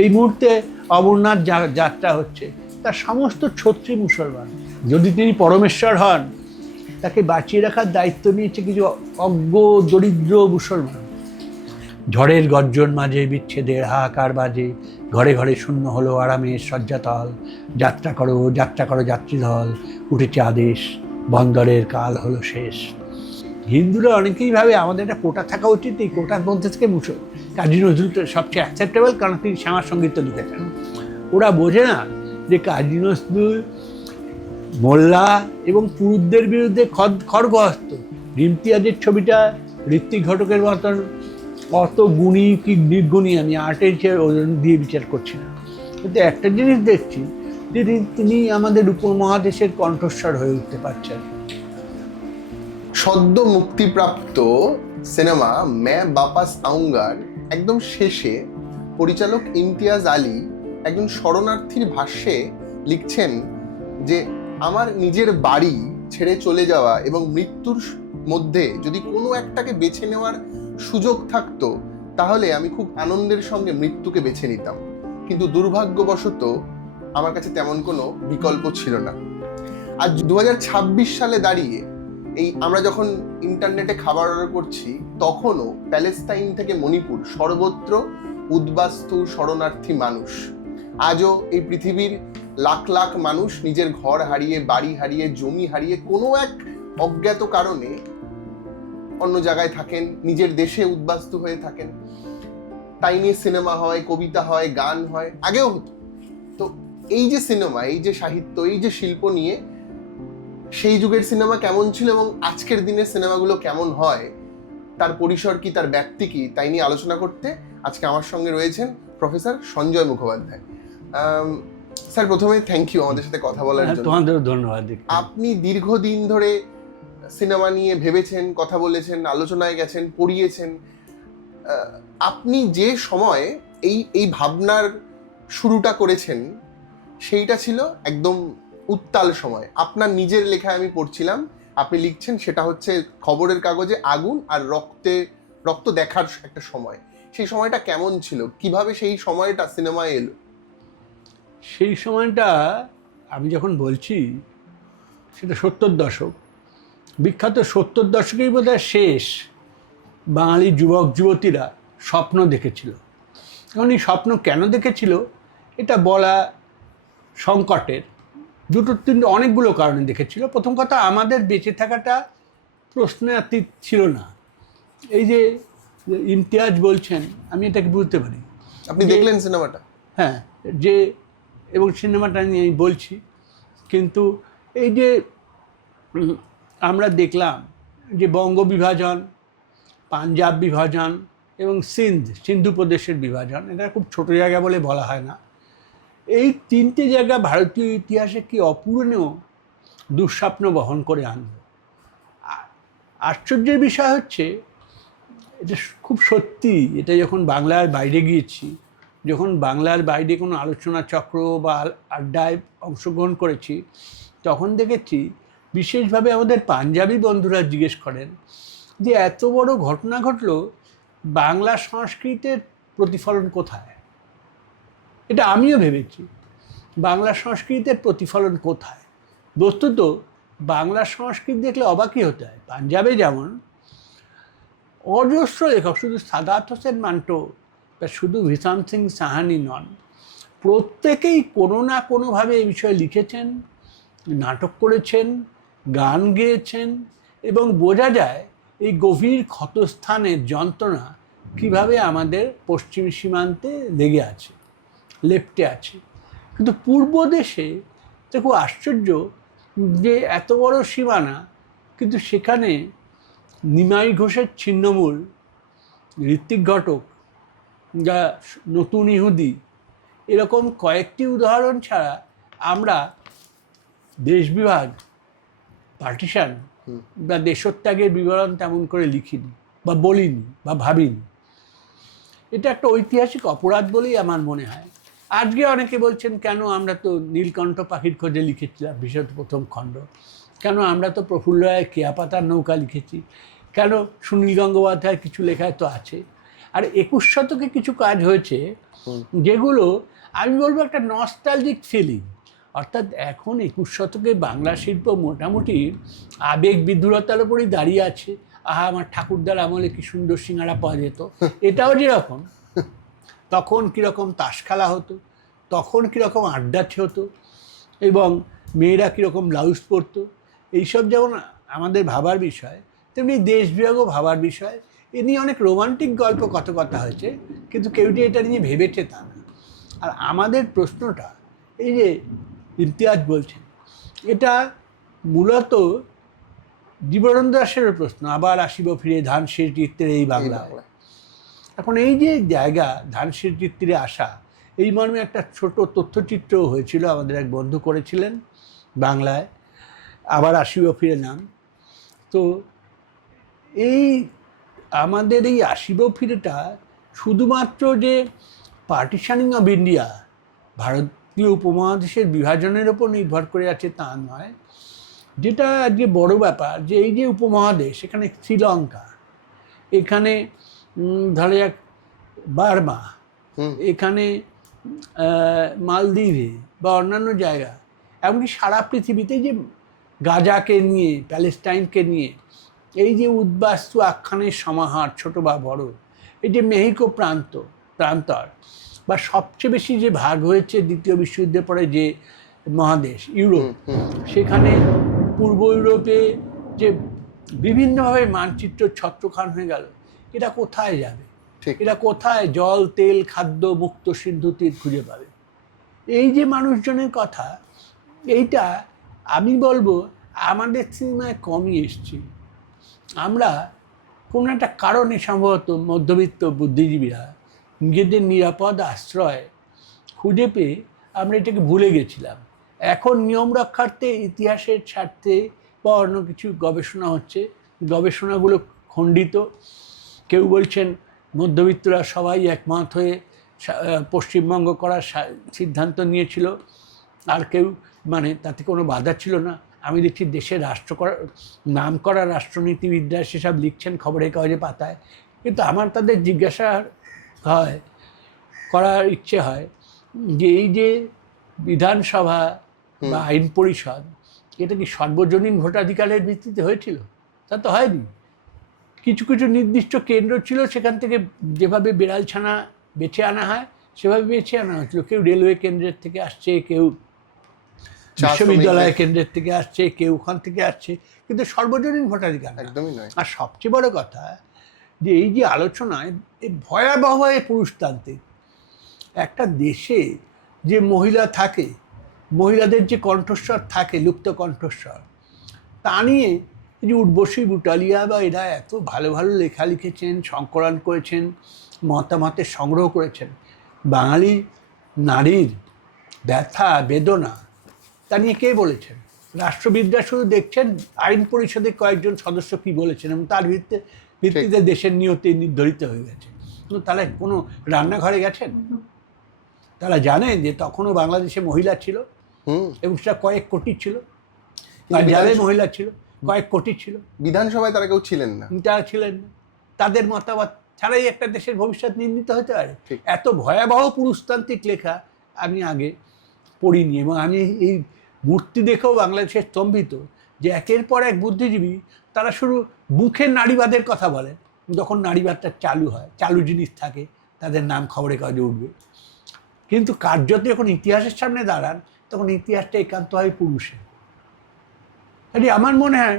এই মুহূর্তে অমরনাথ যাত্রা হচ্ছে, তার সমস্ত ছত্রী মুসলমান। যদি তিনি পরমেশ্বর হন, তাকে বাঁচিয়ে রাখার দায়িত্ব নিয়েছে কিছু অজ্ঞ দরিদ্র মুসলমান। ঝড়ের গর্জন মাঝে বিচ্ছেদের হাহাকার বাজে, ঘরে ঘরে শূন্য হলো আরামের শয্যাতল। যাত্রা করো যাত্রীদল, উঠেছে আদেশ, বন্দরের কাল হলো শেষ। হিন্দুরা অনেকেই ভাবে আমাদের একটা কোটা থাকা উচিত, এই কোটার মধ্যে থেকে কাজী নজরুল সবচেয়ে অ্যাকসেপ্টেবল, কারণ তিনি শ্যামা সঙ্গীত লিখেছেন। ওরা বোঝে না যে কাজী নজরুল মোল্লা এবং পুরুষদের বিরুদ্ধে খড়গহস্ত। ইমতিয়াজের ছবিটা ঋত্বিক ঘটকের মতন অত গুণী কি নির্গুণী আমি আর্টের ওজন দিয়ে বিচার করছি না, কিন্তু একটা জিনিস দেখছি যে তিনি আমাদের উপমহাদেশের কণ্ঠস্বর হয়ে উঠতে পারছেন। সদ্য মুক্তিপ্রাপ্ত সিনেমা मैं वापस आऊंगाর একদম শেষে পরিচালক ইমতিয়াজ আলী একজন শরণার্থীর ভাষ্যে লিখছেন যে আমার নিজের বাড়ি ছেড়ে চলে যাওয়া এবং মৃত্যুর মধ্যে যদি কোনো একটাকে বেছে নেওয়ার সুযোগ থাকতো, তাহলে আমি খুব আনন্দের সঙ্গে মৃত্যুকে বেছে নিতাম, কিন্তু দুর্ভাগ্যবশত আমার কাছে তেমন কোনো বিকল্প ছিল না। আজ 2026 সালে দাঁড়িয়ে এই আমরা যখন ইন্টারনেটে খাবার অর্ডার করছি, তখনও প্যালেস্তাইন থেকে মণিপুর সর্বত্র উদ্বাস্তু শরণার্থী মানুষ। আজও এই পৃথিবীর লাখ লাখ মানুষ নিজের ঘর হারিয়ে, বাড়ি হারিয়ে, জমি হারিয়ে কোনো এক অজ্ঞাত কারণে অন্য জায়গায় থাকেন, নিজের দেশে উদ্বাস্তু হয়ে থাকেন। তাই নিয়ে সিনেমা হয়, কবিতা হয়, গান হয়, আগেও হতো। তো এই যে সিনেমা, এই যে সাহিত্য, এই যে শিল্প নিয়ে সেই যুগের সিনেমা কেমন ছিল এবং আজকের দিনের সিনেমাগুলো কেমন হয়, তার পরিসর কি, তার ব্যক্তি কি, তাই নিয়ে আলোচনা করতে আজকে আমার সঙ্গে রয়েছেন প্রফেসর সঞ্জয় মুখোপাধ্যায়। স্যার, প্রথমে থ্যাংক ইউ আমাদের সাথে কথা বলার জন্য। তোমাদেরও ধন্যবাদ। আপনি দীর্ঘদিন ধরে সিনেমা নিয়ে ভেবেছেন, কথা বলেছেন, আলোচনায় গেছেন, পড়িয়েছেন। আপনি যে সময় এই ভাবনার শুরুটা করেছেন, সেইটা ছিল একদম উত্তাল সময়। আপনার নিজের লেখায় আমি পড়ছিলাম, আপনি লিখছেন সেটা হচ্ছে খবরের কাগজে আগুন আর রক্ত দেখার একটা সময়। সেই সময়টা কেমন ছিল, কিভাবে সেই সময়টা সিনেমায় এলো? সেই সময়টা আমি যখন বলছি সেটা 70 দশক, বিখ্যাত 70 দশকেই বোধহয় শেষ বাঙালি যুবক যুবতীরা স্বপ্ন দেখেছিল। এখন এই স্বপ্ন কেন দেখেছিল এটা বলা সংকটের। অনেকগুলো কারণে দেখেছিল। প্রথম কথা, আমাদের বেঁচে থাকাটা প্রশ্নাতীত ছিল না। এই যে ইমতিয়াজ বলছেন, আমি এটাকে বুঝতে পারি। আপনি দেখলেন সিনেমাটা? হ্যাঁ, যে এবং সিনেমাটা নিয়ে আমি বলছি, কিন্তু এই যে আমরা দেখলাম যে বঙ্গ বিভাজন, পাঞ্জাব বিভাজন এবং সিন্ধু প্রদেশের বিভাজন, এটা খুব ছোট জায়গা বলে বলা হয় না। এই তিনটে জায়গা ভারতীয় ইতিহাসে কি অপূরণীয় দুঃস্বপ্ন বহন করে আনল। আশ্চর্যের বিষয় হচ্ছে, এটা খুব সত্যি। এটা যখন বাংলার বাইরে গিয়েছি, যখন বাংলার বাইরে কোনো আলোচনা চক্র বা আড্ডায় অংশগ্রহণ করেছি, তখন দেখেছি বিশেষভাবে আমাদের পাঞ্জাবি বন্ধুরা জিজ্ঞেস করেন যে এত বড় ঘটনা ঘটলো, বাংলা সংস্কৃতির প্রতিফলন কোথায়? এটা আমিও ভেবেছি, বাংলা সংস্কৃতির প্রতিফলন কোথায়। বস্তুত বাংলা সংস্কৃতি দেখলে অবাকই হতে হয়। পাঞ্জাবে যেমন অজস্র লেখক, শুধু সাদাত হোসেন মান্টো বা শুধু ভিশান সিং সাহানি নন, প্রত্যেকেই কোনো না কোনোভাবে এই বিষয়ে লিখেছেন, নাটক করেছেন, গান গেয়েছেন, এবং বোঝা যায় এই গভীর ক্ষতস্থানের যন্ত্রণা কীভাবে আমাদের পশ্চিম সীমান্তে লেগে আছে, লেপ্টে আছে। কিন্তু পূর্ব দেশে এটা খুব আশ্চর্য যে এত বড় সীমানা, কিন্তু সেখানে নিমাই ঘোষের ছিন্নমূল, ঋত্বিক ঘটক, যা নতুন ইহুদি, এরকম কয়েকটি উদাহরণ ছাড়া আমরা দেশ বিভাগ, পার্টিশন বা দেশত্যাগের বিবরণ তেমন করে লিখিনি বা বলিনি বা ভাবিনি। এটা একটা ঐতিহাসিক অপরাধ বলেই আমার মনে হয়। আজকে অনেকে বলছেন, কেন আমরা তো নীলকণ্ঠ পাখির খোঁজে লিখেছিলাম বিশেষ প্রথম খণ্ড, কেন আমরা তো প্রফুল্ল রায়ের কেয়াপাতার নৌকা লিখেছি, কেন সুনীল গঙ্গোপাধ্যায়ের কিছু লেখায় তো আছে। আর 21 শতকে কিছু কাজ হয়েছে যেগুলো আমি বলবো একটা নস্টালজিক ফিলিং। অর্থাৎ এখন 21 শতকে বাংলা শিল্প মোটামুটি আবেগ বিধুরতার উপরেই দাঁড়িয়ে আছে। আহা, আমার ঠাকুরদার আমলে কি সুন্দর সিঙ্গারা পাওয়া যেত, এটাও যেরকম তখন কীরকম তাস খেলা হতো, তখন কীরকম আড্ডা হতো, এবং মেয়েরা কীরকম ব্লাউজ পরতো, এইসব যেমন আমাদের ভাবার বিষয়, তেমনি দেশবিভাগও ভাবার বিষয়। এ নিয়ে অনেক রোমান্টিক গল্প কত কথা হয়েছে, কিন্তু কেউ যে এটা নিয়ে ভেবেছে তা না। আর আমাদের প্রশ্নটা এই যে ইমতিয়াজ বলছেন, এটা মূলত জীবনানন্দ দাশেরও প্রশ্ন, আবার আসিব ফিরে ধানসিঁড়ির তীরে এই বাংলা। এখন এই যে জায়গা ধানসিঁড়ির তীরে আসা, এই মর্মে একটা ছোট তথ্যচিত্র হয়েছিল, আমাদের এক বন্ধু করেছিলেন বাংলায়, আবার আসিব ফিরে নাম। তো এই আমাদের এই আসিব ফিরেটা শুধুমাত্র যে পার্টিশানিং অফ ইন্ডিয়া, ভারতীয় উপমহাদেশের বিভাজনের ওপর নির্ভর করে আছে তা নয়। যেটা আজকে বড় ব্যাপার, যে এই যে উপমহাদেশ, এখানে শ্রীলঙ্কা, এখানে ধরে যাক বার্মা, এখানে মালদ্বীপে বা অন্যান্য জায়গা, এমনকি সারা পৃথিবীতে যে গাজাকে নিয়ে, প্যালেস্টাইনকে নিয়ে এই যে উদ্বাস্তু আখ্যানের সমাহার, ছোট বা বড়, এই যে মেহিকো প্রান্তর, বা সবচেয়ে বেশি যে ভাগ হয়েছে দ্বিতীয় বিশ্বযুদ্ধের পরে যে মহাদেশ ইউরোপ, সেখানে পূর্ব ইউরোপে যে বিভিন্নভাবে মানচিত্র ছত্রখান হয়ে গেল, এটা কোথায় যাবে? এরা কোথায় জল, তেল, খাদ্য মুক্ত সিন্ধু তীর খুঁজে পাবে? এই যে মানুষজনের কথা, এইটা আমি বলবো আমাদের সিনেমায় কমই এসছে। আমরা কোনো একটা কারণে সম্ভবত মধ্যবিত্ত বুদ্ধিজীবীরা নিজেদের নিরাপদ আশ্রয় খুঁজে পেয়ে আমরা এটাকে ভুলে গেছিলাম। এখন নিয়ম রক্ষার্থে, ইতিহাসের স্বার্থে বা অন্য কিছু গবেষণা হচ্ছে, গবেষণাগুলো খণ্ডিত। কেউ বলছেন মধ্যবিত্তরা সবাই একমত হয়ে পশ্চিমবঙ্গ করার সিদ্ধান্ত নিয়েছিল, আর কেউ মানে তাতে কোনো বাধা ছিল না। আমি দেখছি দেশের নাম করা রাষ্ট্রনীতিবিদরা সেসব লিখছেন খবরের কাগজে পাতায়, কিন্তু আমার তাদের জিজ্ঞাসা করার ইচ্ছে হয় যে এই যে বিধানসভা বা আইন পরিষদ, এটা কি সর্বজনীন ভোটাধিকারের ভিত্তিতে হয়েছিল? তা তো হয়নি। কিছু কিছু নির্দিষ্ট কেন্দ্র ছিল, সেখান থেকে যেভাবে বেড়াল ছানা বেছে আনা হয় সেভাবে বেছে আনা হয়েছিল। কেউ রেলওয়ে কেন্দ্রের থেকে আসছে, কেউ বিশ্ববিদ্যালয় কেন্দ্রের থেকে আসছে, কেউ ওখান থেকে আসছে, কিন্তু সর্বজনীন ভোটাধিকার একদমই নয়। আর সবচেয়ে বড় কথা যে এই যে আলোচনায় এই ভয়াবহ পুরুষতান্ত্রিক একটা দেশে যে মহিলা থাকে, মহিলাদের যে কণ্ঠস্বর থাকে, লুপ্ত কণ্ঠস্বর, তা নিয়ে যে উর্বশী বুটালিয়া বা এরা এত ভালো ভালো লেখা লিখেছেন, সংকলন করেছেন, মতামতের সংগ্রহ করেছেন। বাঙালি নারীর ব্যথা বেদনা তা নিয়ে কে বলেছেন? রাষ্ট্রবিদরা শুধু দেখছেন আইন পরিষদের কয়েকজন সদস্য কী বলেছেন, এবং তার ভিত্তিতে দেশের নিয়তি নির্ধারিত হয়ে গেছে। কিন্তু তারা কোনো রান্নাঘরে গেছেন? তারা জানেন যে তখনও বাংলাদেশে মহিলা ছিল, এবং সেটা কয়েক কোটি ছিল, যাদের মহিলা ছিল কয়েক কোটি ছিল। বিধানসভায় তারা কেউ ছিলেন না, তারা ছিলেন না। তাদের মতামত ছাড়াই একটা দেশের ভবিষ্যৎ নির্মিত হতে পারে? এত ভয়াবহ পুরুষতান্ত্রিক লেখা আমি আগে পড়িনি, এবং আমি এই মূর্তি দেখেও বাংলাদেশে স্তম্ভিত যে একের পর এক বুদ্ধিজীবী তারা শুধু মুখের নারীবাদের কথা বলেন, যখন নারীবাদটা চালু হয়, চালু জিনিস থাকে, তাদের নাম খবরে কাগজে উঠবে, কিন্তু কার্যত যখন ইতিহাসের সামনে দাঁড়ান তখন ইতিহাসটা একান্ত হয় পুরুষের। আমার মনে হয়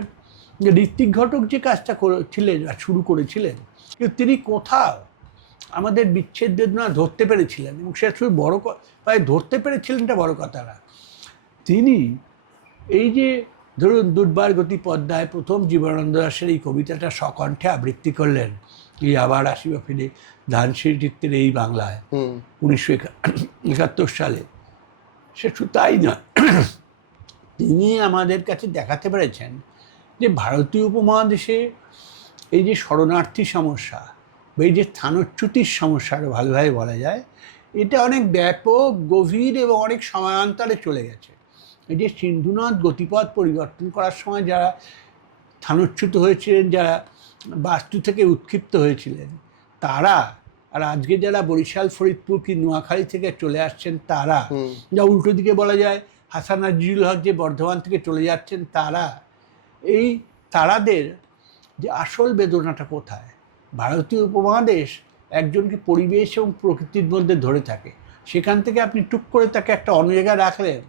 যে ঋত্বিক ঘটক যে কাজটা করেছিলেন আর শুরু করেছিলেন, কিন্তু তিনি কোথাও আমাদের বিচ্ছেদ বেদনা ধরতে পেরেছিলেন, এবং সেটা শুধু বড় প্রায় ধরতে পেরেছিলেনটা বড় কথা না, তিনি এই যে ধরুন দুর্বার গতি পদ্মায় প্রথম জীবনানন্দ দাশের এই কবিতাটা সকণ্ঠে আবৃত্তি করলেন, এই আবার আসিব ফিরে ধানসিঁড়ির তীরে এই বাংলায় 1971 সালে। সে শুধু তাই না, তিনি আমাদের কাছে দেখাতে পেরেছেন যে ভারতীয় উপমহাদেশে এই যে শরণার্থী সমস্যা বা এই যে স্থানচ্যুতির সমস্যা, আরও ভালোভাবে বলা যায়, এটা অনেক ব্যাপক, গভীর এবং অনেক সময়ান্তরে চলে গেছে। এই যে সিন্ধুনদ গতিপথ পরিবর্তন করার সময় যারা স্থানচ্যুত হয়েছিলেন, যারা বাস্তু থেকে উৎক্ষিপ্ত হয়েছিলেন, তারা আর আজকে যারা বরিশাল, ফরিদপুর কি নোয়াখালী থেকে চলে আসছেন তারা, যা উল্টো দিকে বলা যায় হাসান আজিজুল হক যে বর্ধমান থেকে চলে যাচ্ছেন তারা, এই তারাদের যে আসল বেদনাটা কোথায়? ভারতীয় উপমহাদেশ একজনকে পরিবেশ এবং প্রকৃতির মধ্যে ধরে থাকে, সেখান থেকে আপনি টুক করে তাকে একটা অন্য জায়গায় রাখলেন,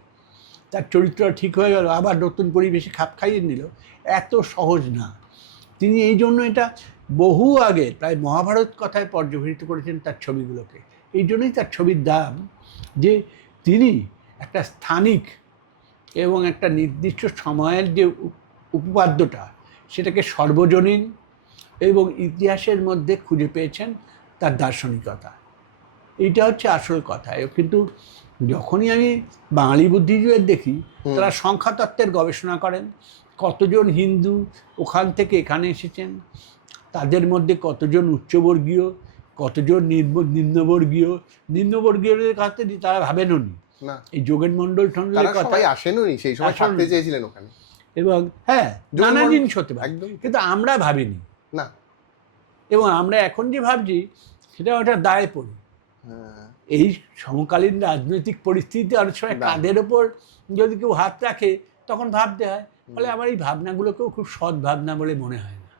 তার চরিত্র ঠিক হয়ে গেল, আবার নতুন পরিবেশে খাপ খাইয়ে নিল, এত সহজ না। তিনি এই জন্য এটা বহু আগে প্রায় মহাভারত কথায় পর্যবেসিত করেছেন তার ছবিগুলোকে। এই জন্যই তার ছবির দাম, যে তিনি একটা স্থানিক এবং একটা নির্দিষ্ট সময়ের যে উপপাদ্যটা সেটাকে সর্বজনীন এবং ইতিহাসের মধ্যে খুঁজে পেয়েছেন তার দার্শনিকতা। এইটা হচ্ছে আসল কথা। কিন্তু যখনই আমি বাঙালি বুদ্ধিজীবীদের দেখি, তারা সংখ্যাতত্ত্বের গবেষণা করেন, কতজন হিন্দু ওখান থেকে এখানে এসেছেন, তাদের মধ্যে কতজন উচ্চবর্গীয়, কতজন নিম্নবর্গীয়দের কাছে তারা ভাবেনও না। এই যোগেন মণ্ডল ঠন্ডলের কথা আসেনও সেই সময় থাকতে চেয়েছিলেন ওখানে, এবং হ্যাঁ নানা জিনিস হতে পারে, কিন্তু আমরা ভাবিনি না। এবং আমরা এখন যে ভাবছি সেটা ওটা দায়ে পড়ি। এই সমকালীন রাজনৈতিক পরিস্থিতি অনেক সময় কাঁধের ওপর যদি কেউ হাত রাখে তখন ভাবতে হয়। ফলে আমার এই ভাবনাগুলোকেও খুব সৎ ভাবনা বলে মনে হয় না।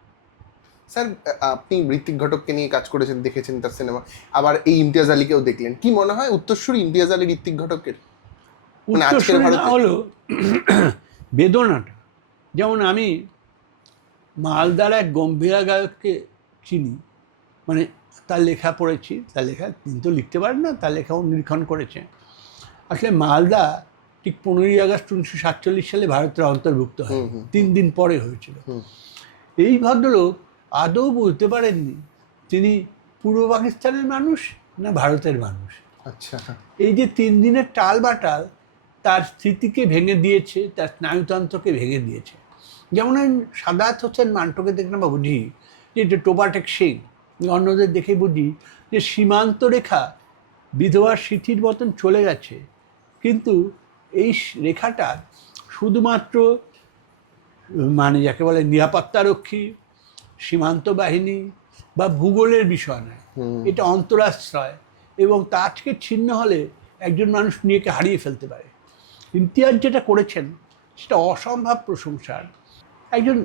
স্যার, আপনি ঋত্বিক ঘটককে নিয়ে কাজ করেছেন, দেখেছেন তার সিনেমা, আবার এই ইমতিয়াজ আলীকেও দেখলেন, কি মনে হয় উত্তরসূরি ইমতিয়াজ আলী ঋত্বিক ঘটকের উত্তরসূরি না হলো বেদনাটা? যেমন আমি মালদার এক গম্ভীরা গায়ককে চিনি, মানে তার লেখা পড়েছি, তার লেখা তিনি তো লিখতে পারেন না, তার লেখাও নিরীক্ষণ করেছে। আসলে মালদা ঠিক 15ই আগস্ট 1947 সালে ভারতের অন্তর্ভুক্ত হয়, 3 দিন পরে হয়েছিল। এই ভদ্রলোক আদৌ বুঝতে পারেননি তিনি পূর্ব পাকিস্তানের মানুষ না ভারতের মানুষ। আচ্ছা, এই যে 3 দিনের টাল বাটাল তার স্মৃতিকে ভেঙে দিয়েছে, তার স্নায়ুতন্ত্রকে ভেঙে দিয়েছে। যেমন সাদাত হোসেন মান্টোকে দেখলে আমরা বুঝি যে টোপাটেক সিং, অন্যদের দেখে বুঝি যে সীমান্ত রেখা বিধবার সিথির মতন চলে গেছে, কিন্তু এই রেখাটা শুধুমাত্র মানে যাকে বলে নিরাপত্তারক্ষী, সীমান্ত বাহিনী বা ভূগোলের বিষয় নয়, এটা অন্তরাশ্রয়, এবং তার থেকে ছিন্ন হলে একজন মানুষ নিজেকে হারিয়ে ফেলতে পারে। ইমতিয়াজ যেটা করেছেন সেটা অসম্ভব প্রশংসার। একজন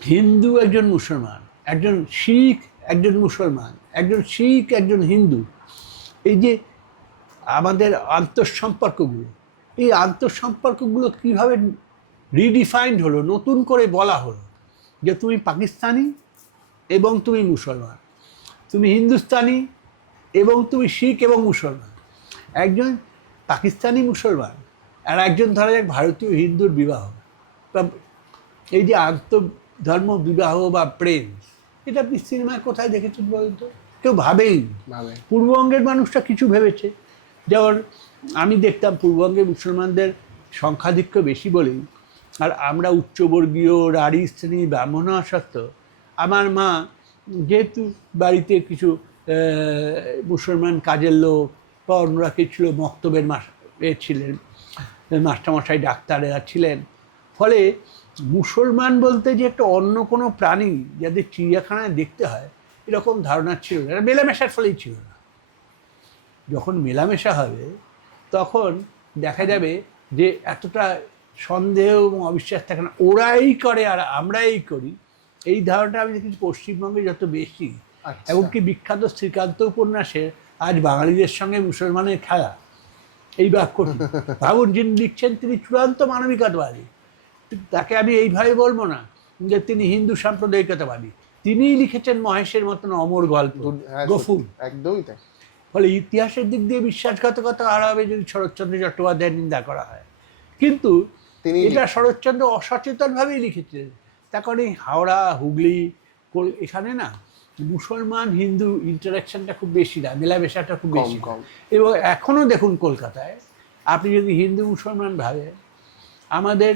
হিন্দু, একজন মুসলমান, একজন শিখ, একজন মুসলমান, একজন শিখ, একজন হিন্দু, এই যে আমাদের আন্তঃসম্পর্কগুলো, এই আন্তঃসম্পর্কগুলো কীভাবে রিডিফাইন্ড হলো, নতুন করে বলা হলো যে তুমি পাকিস্তানি এবং তুমি মুসলমান, তুমি হিন্দুস্তানি এবং তুমি শিখ এবং মুসলমান। একজন পাকিস্তানি মুসলমান আর একজন ধরা যাক ভারতীয় হিন্দুর বিবাহ, এই যে আন্তঃধর্ম বিবাহ বা প্রেম, এটা আপনি সিনেমায় কোথায় দেখেছেন বলুন তো? কেউ ভাবেই। পূর্ববঙ্গের মানুষটা কিছু ভেবেছে, যেমন আমি দেখতাম পূর্ববঙ্গের মুসলমানদের সংখ্যাধিক্য বেশি বলেই, আর আমরা উচ্চবর্গীয় রাঢ়ী শ্রেণী ব্রাহ্মণ হওয়া সত্ত্বেও আমার মা যেহেতু বাড়িতে কিছু মুসলমান কাজের লোক বা অন্যরা কে ছিল, মক্তবের ছিলেন, মাস্টারমশাই ডাক্তারেরা ছিলেন, ফলে মুসলমান বলতে যে একটা অন্য কোনো প্রাণী যাদের চিড়িয়াখানায় দেখতে হয় এরকম ধারণা ছিল না। এটা মেলামেশার ফলেই ছিল না। যখন মেলামেশা হবে তখন দেখা যাবে যে এতটা সন্দেহ এবং অবিশ্বাস থাকে না, ওরাই করে আর আমরাই করি, এই ধারণাটা আমি দেখেছি পশ্চিমবঙ্গে যত বেশি। এমনকি বিখ্যাত শ্রীকান্ত উপন্যাসে আজ বাঙালিদের সঙ্গে মুসলমানের খেলা, এই বাক্যটি ভাবুন, যিনি লিখছেন তিনি চূড়ান্ত মানবিকতাবাদী। তাকে আমি এইভাবে বলবো না যে তিনি হিন্দু সাম্প্রদায়িকতাবাদী, তিনিই লিখেছেন মহেশের মতন অমর গল্প, গফুর, একদমই তাই। ফলে ইতিহাসের দিক দিয়ে বিশ্বাসঘাতকতা আর হবে যদি শরৎচন্দ্র চট্টোপাধ্যায়ের নিন্দা করা হয়, কিন্তু এটা শরৎচন্দ্র অসচেতনভাবেই লিখেছিলেন। তার কারণে হাওড়া, হুগলি, এখানে না মুসলমান হিন্দু ইন্টারাকশনটা খুব বেশি না, মেলামেশাটা খুব বেশি কম। এবং এখনও দেখুন কলকাতায় আপনি যদি হিন্দু মুসলমান ভাবেন, আমাদের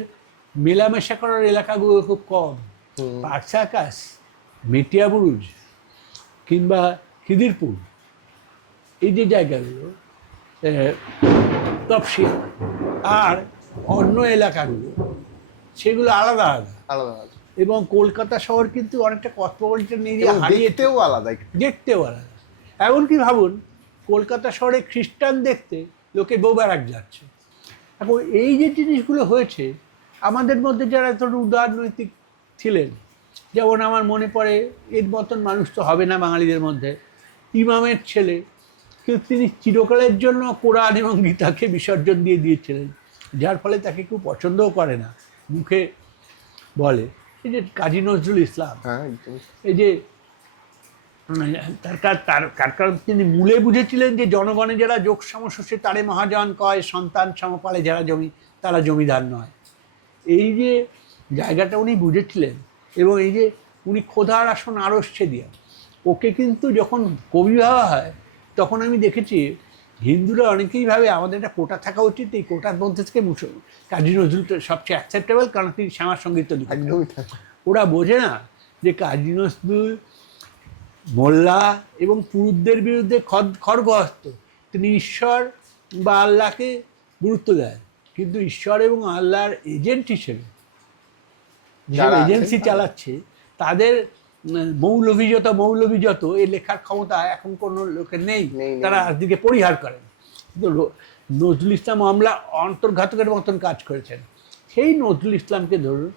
মেলামেশা করার এলাকাগুলো খুব কম। পার্সাকাস, মেটিয়াবুরুজ কিংবা খিদিরপুর, এই যে জায়গাগুলো, তপসিয়া আর অন্য এলাকাগুলো, সেগুলো আলাদা আলাদা। এবং কলকাতা শহর কিন্তু অনেকটা কসমোপলিটন এরিয়া, দেখতেও আলাদা। এমনকি ভাবুন কলকাতা শহরে খ্রিস্টান দেখতে লোকে বউবারাক যাচ্ছে। এখন এই যে জিনিসগুলো হয়েছে, আমাদের মধ্যে যারা ধরুন উদারনৈতিক ছিলেন, যেমন আমার মনে পড়ে, এর মতন মানুষ তো হবে না বাঙালিদের মধ্যে, ইমামের ছেলে, কিন্তু তিনি চিরকালের জন্য কোরআন এবং গীতাকে বিসর্জন দিয়ে দিয়েছিলেন, যার ফলে তাকে কেউ পছন্দও করে না, মুখে বলে। এই যে কাজী নজরুল ইসলাম, এই যে তার কারণ তিনি মূলে বুঝেছিলেন যে জনগণে যারা যোগ সমশস্যে তারে মহাজন কয়, সন্তান সমপালে যারা জমি তারা জমিদার নয়। এই যে জায়গাটা উনি বুঝেছিলেন, এবং এই যে উনি খোদার আসন আরস্যে দিয়া, ওকে কিন্তু যখন কবি ভাবা হয় তখন আমি দেখেছি হিন্দুরা অনেকেই ভাবে আমাদের একটা কোটা থাকা উচিত, এই কোটার মধ্যে থেকে কাজী নজরুল সবচেয়ে অ্যাকসেপ্টেবল, কারণ তিনি শ্যামা সঙ্গীত একদমই। ওরা বোঝে না যে কাজী নজরুল মোল্লা এবং পুরুষদের বিরুদ্ধে খড়গহস্ত, তিনি ঈশ্বর বা আল্লাহকে গুরুত্ব দেয়, কিন্তু ঈশ্বর এবং আল্লাহর এজেন্ট হিসেবে যে এজেন্সি চালাচ্ছে তাদের মৌলভী যত এই লেখার ক্ষমতা এখন কোনো লোকের নেই, তারা আজকে পরিহার করেন। কিন্তু নজরুল ইসলাম আমলা অন্তর্ঘাতকের মতন কাজ করেছেন। সেই নজরুল ইসলামকে ধরুন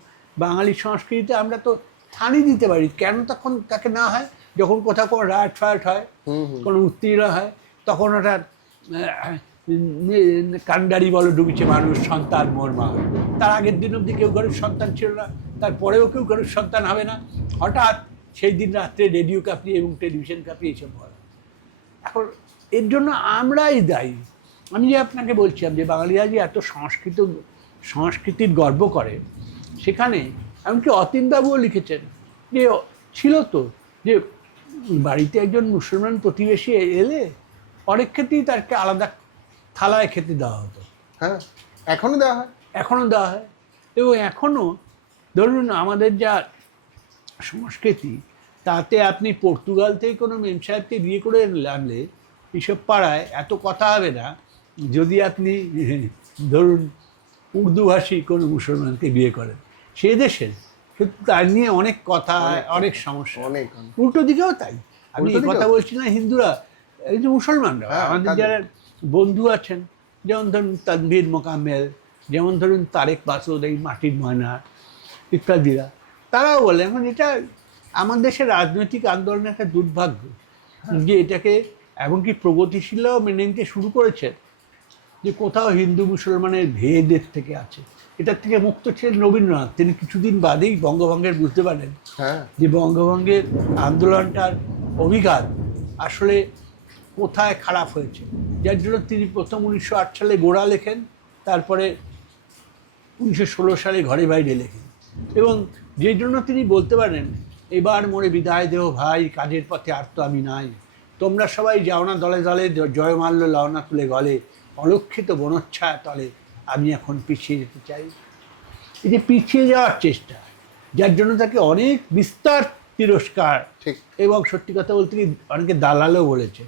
বাঙালি সংস্কৃতিতে আমরা তো স্থানই দিতে পারি, কেন তখন তাকে না হয়? যখন কোথাও কোনো রায়ট ফায়াট হয়, কোনো উত্তীর্ণ হয়, তখন ওটা কান্ডারি বলো ডুবিছে মানুষ, সন্তান মোর মা। তার আগের দিন অবধি কেউ কারোর সন্তান ছিল না, তারপরেও কেউ কারোর সন্তান হবে না, হঠাৎ সেই দিন রাত্রে রেডিও কাঁপিয়ে এবং টেলিভিশন কাঁপিয়ে এইসব বলা। এখন এর জন্য আমরাই দায়ী। আমি যে আপনাকে বলছিলাম যে বাঙালিরা যে এত সংস্কৃতির গর্ব করে, সেখানে এমনকি অতীনবাবুও লিখেছেন যে ছিল তো যে বাড়িতে একজন মুসলমান প্রতিবেশী এলে অনেক ক্ষেত্রেই তাকে আলাদা থালায় খেতে দেওয়া হতো। হ্যাঁ, এখনো দেওয়া হয়, এবং এখনও ধরুন আমাদের যা সংস্কৃতি, তাতে আপনি পর্তুগাল থেকে কোনো মেম সাহেবকে বিয়ে করে আনলে এইসব পাড়ায় এত কথা হবে না, যদি আপনি ধরুন উর্দুভাষী কোনো মুসলমানকে বিয়ে করেন সে দেশের, কিন্তু তার নিয়ে অনেক কথা, অনেক সমস্যা। উল্টো দিকেও তাই। আমি এই কথা বলছি না হিন্দুরা, এই যে মুসলমানরা আমাদের যারা বন্ধু আছেন, যেমন ধরুন তানভীর মোকাম্মেল, যেমন ধরুন তারেক মাসুদ, এই মাটির ময়না ইত্যাদিরা, তারাও বলে এখন এটা আমার দেশের রাজনৈতিক আন্দোলনের একটা দুর্ভাগ্য যে এটাকে এমনকি প্রগতিশীলরাও মেনে নিতে শুরু করেছে, যে কোথাও হিন্দু মুসলমানের ভেদের থেকে আছে। এটার থেকে মুক্ত ছিলেন রবীন্দ্রনাথ। তিনি কিছুদিন বাদেই বঙ্গভঙ্গের বুঝতে পারেন যে বঙ্গভঙ্গের আন্দোলনটার অভিঘাত আসলে কোথায় খারাপ হয়েছে, যার জন্য তিনি প্রথম 1908 সালে গোড়া লেখেন, তারপরে 1916 সালে ঘরে বাইরে লেখেন, এবং যেই জন্য তিনি বলতে পারেন এবার মোরে বিদায় দেহ ভাই, কাজের পথে আর তো আমি নাই, তোমরা সবাই যাও না দলে দলে, জয়মাল্য লওনা তুলে গলে, অলক্ষিত বনচ্ছায়া তলে আমি এখন পিছিয়ে যেতে চাই। এই যে পিছিয়ে যাওয়ার চেষ্টা, যার জন্য তাকে অনেক বিস্তার তিরস্কার, এবং সত্যি কথা বলতে কি অনেকে দালালও বলেছে।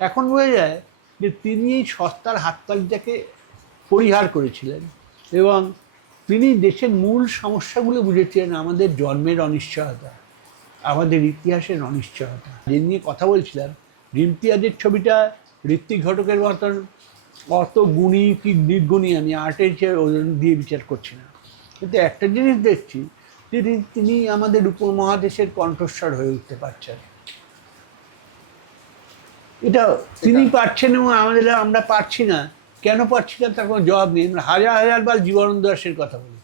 এখন বোঝা যায় যে তিনি এই সস্তার হাততালিটাকে পরিহার করেছিলেন, এবং তিনি দেশের মূল সমস্যাগুলো বুঝেছিলেন। আমাদের জন্মের অনিশ্চয়তা, আমাদের ইতিহাসের অনিশ্চয়তা, যে নিয়ে কথা বলছিলাম। ইমতিয়াজের ছবিটা ঋত্বিক ঘটকের মতন অত গুণী কি নির্গুণী আমি আর্টের ওজন দিয়ে বিচার করছি না, কিন্তু একটা জিনিস দেখছি যে তিনি আমাদের উপমহাদেশের কণ্ঠস্বর হয়ে উঠতে পারছেন। এটা তিনি পারছেন এবং আমরা পারছি না। কেন পারছি না তার কোনো জবাব নেই। আমরা হাজার হাজার বার জীবনানন্দ দাশের কথা বলি,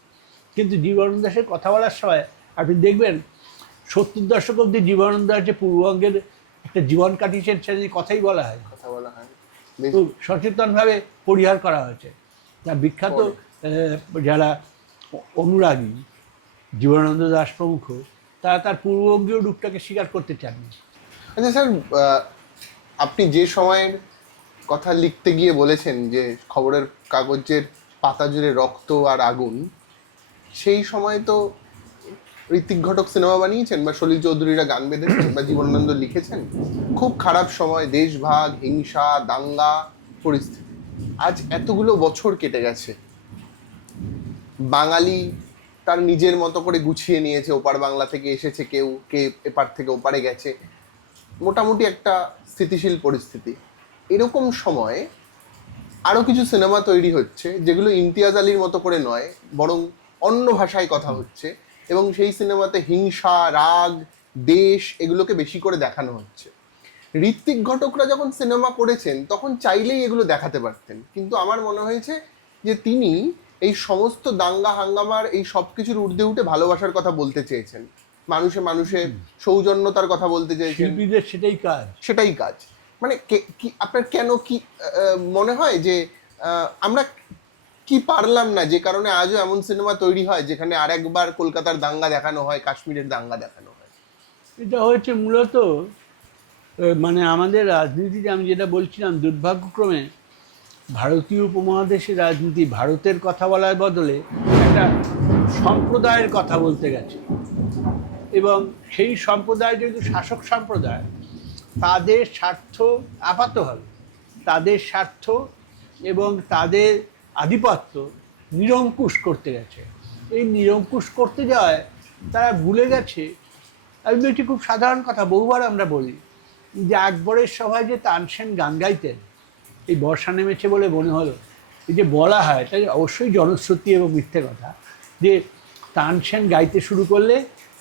কিন্তু জীবনানন্দ দাশের কথা বলার সময় আপনি দেখবেন 70 দশক অব্দি জীবনানন্দ দাস যে পূর্ববঙ্গের একটা জীবন কাটিয়েছেন সে কথাই বলা হয়, খুব সচেতনভাবে পরিহার করা হয়েছে। যা বিখ্যাত যারা অনুরাগী জীবনানন্দ দাশ প্রমুখ, তারা তার পূর্ববঙ্গীয় রূপটাকে স্বীকার করতে চাননি। আচ্ছা স্যার, আপনি যে সময়ের কথা লিখতে গিয়ে বলেছেন যে খবরের কাগজের পাতা জুড়ে রক্ত আর আগুন, সেই সময় তো ঋত্বিক ঘটক সিনেমা বানিয়েছেন, বা সলিল চৌধুরীরা গান বেঁধেছেন, বা জীবনানন্দ লিখেছেন। খুব খারাপ সময়, দেশভাগ, হিংসা, দাঙ্গা পরিস্থিতি। আজ এতগুলো বছর কেটে গেছে, বাঙালি তার নিজের মতো করে গুছিয়ে নিয়েছে। ওপার বাংলা থেকে এসেছে কেউ, কে এপার থেকে ওপারে গেছে। মোটামুটি একটা স্থিতিশীল পরিস্থিতি। এরকম সময় আরও কিছু সিনেমা তৈরি হচ্ছে যেগুলো ইমতিয়াজ আলীর মতো করে নয়, বরং অন্য ভাষায় কথা হচ্ছে, এবং সেই সিনেমাতে হিংসা, রাগ, দেশ এগুলোকে বেশি করে দেখানো হচ্ছে। ঋত্বিক ঘটকরা যখন সিনেমা করেছেন তখন চাইলেই এগুলো দেখাতে পারতেন, কিন্তু আমার মনে হয়েছে যে তিনি এই সমস্ত দাঙ্গা হাঙ্গামার এই সব কিছুর ঊর্ধ্বে উঠে ভালোবাসার কথা বলতে চেয়েছেন, মানুষে মানুষে সৌজন্যতার কথা বলতে চেয়েছেন। শিল্পীদের সেটাই কাজ। মানে কি আপনার কেন কি মনে হয় যে আমরা কি পারলাম না, যে কারণে আজও এমন সিনেমা তৈরি হয় যেখানে আরেকবার কলকাতার দাঙ্গা দেখানো হয়, কাশ্মীরের দাঙ্গা দেখানো হয়? এটা হচ্ছে মূলত মানে আমাদের রাজনীতিতে, আমি যেটা বলছিলাম, দুর্ভাগ্যক্রমে ভারতীয় উপমহাদেশের রাজনীতি ভারতের কথা বলার বদলে একটা সম্প্রদায়ের কথা বলতে গেছে, এবং সেই সম্প্রদায় যেহেতু শাসক সম্প্রদায়, তাদের স্বার্থ আপাতভাবে, তাদের স্বার্থ এবং তাদের আধিপত্য নিরঙ্কুশ করতে গেছে। এই নিরঙ্কুশ করতে যাওয়ায় তারা ভুলে গেছে, আমি একটি খুব সাধারণ কথা বহুবার আমরা বলি, যে আকবরের সভায় যে তানসেন গান গাইতেন, এই বর্ষা নেমেছে বলে মনে হলো, এই যে বলা হয়, তাই অবশ্যই জনশ্রুতি এবং মিথ্যে কথা, যে তানসেন গাইতে শুরু করলে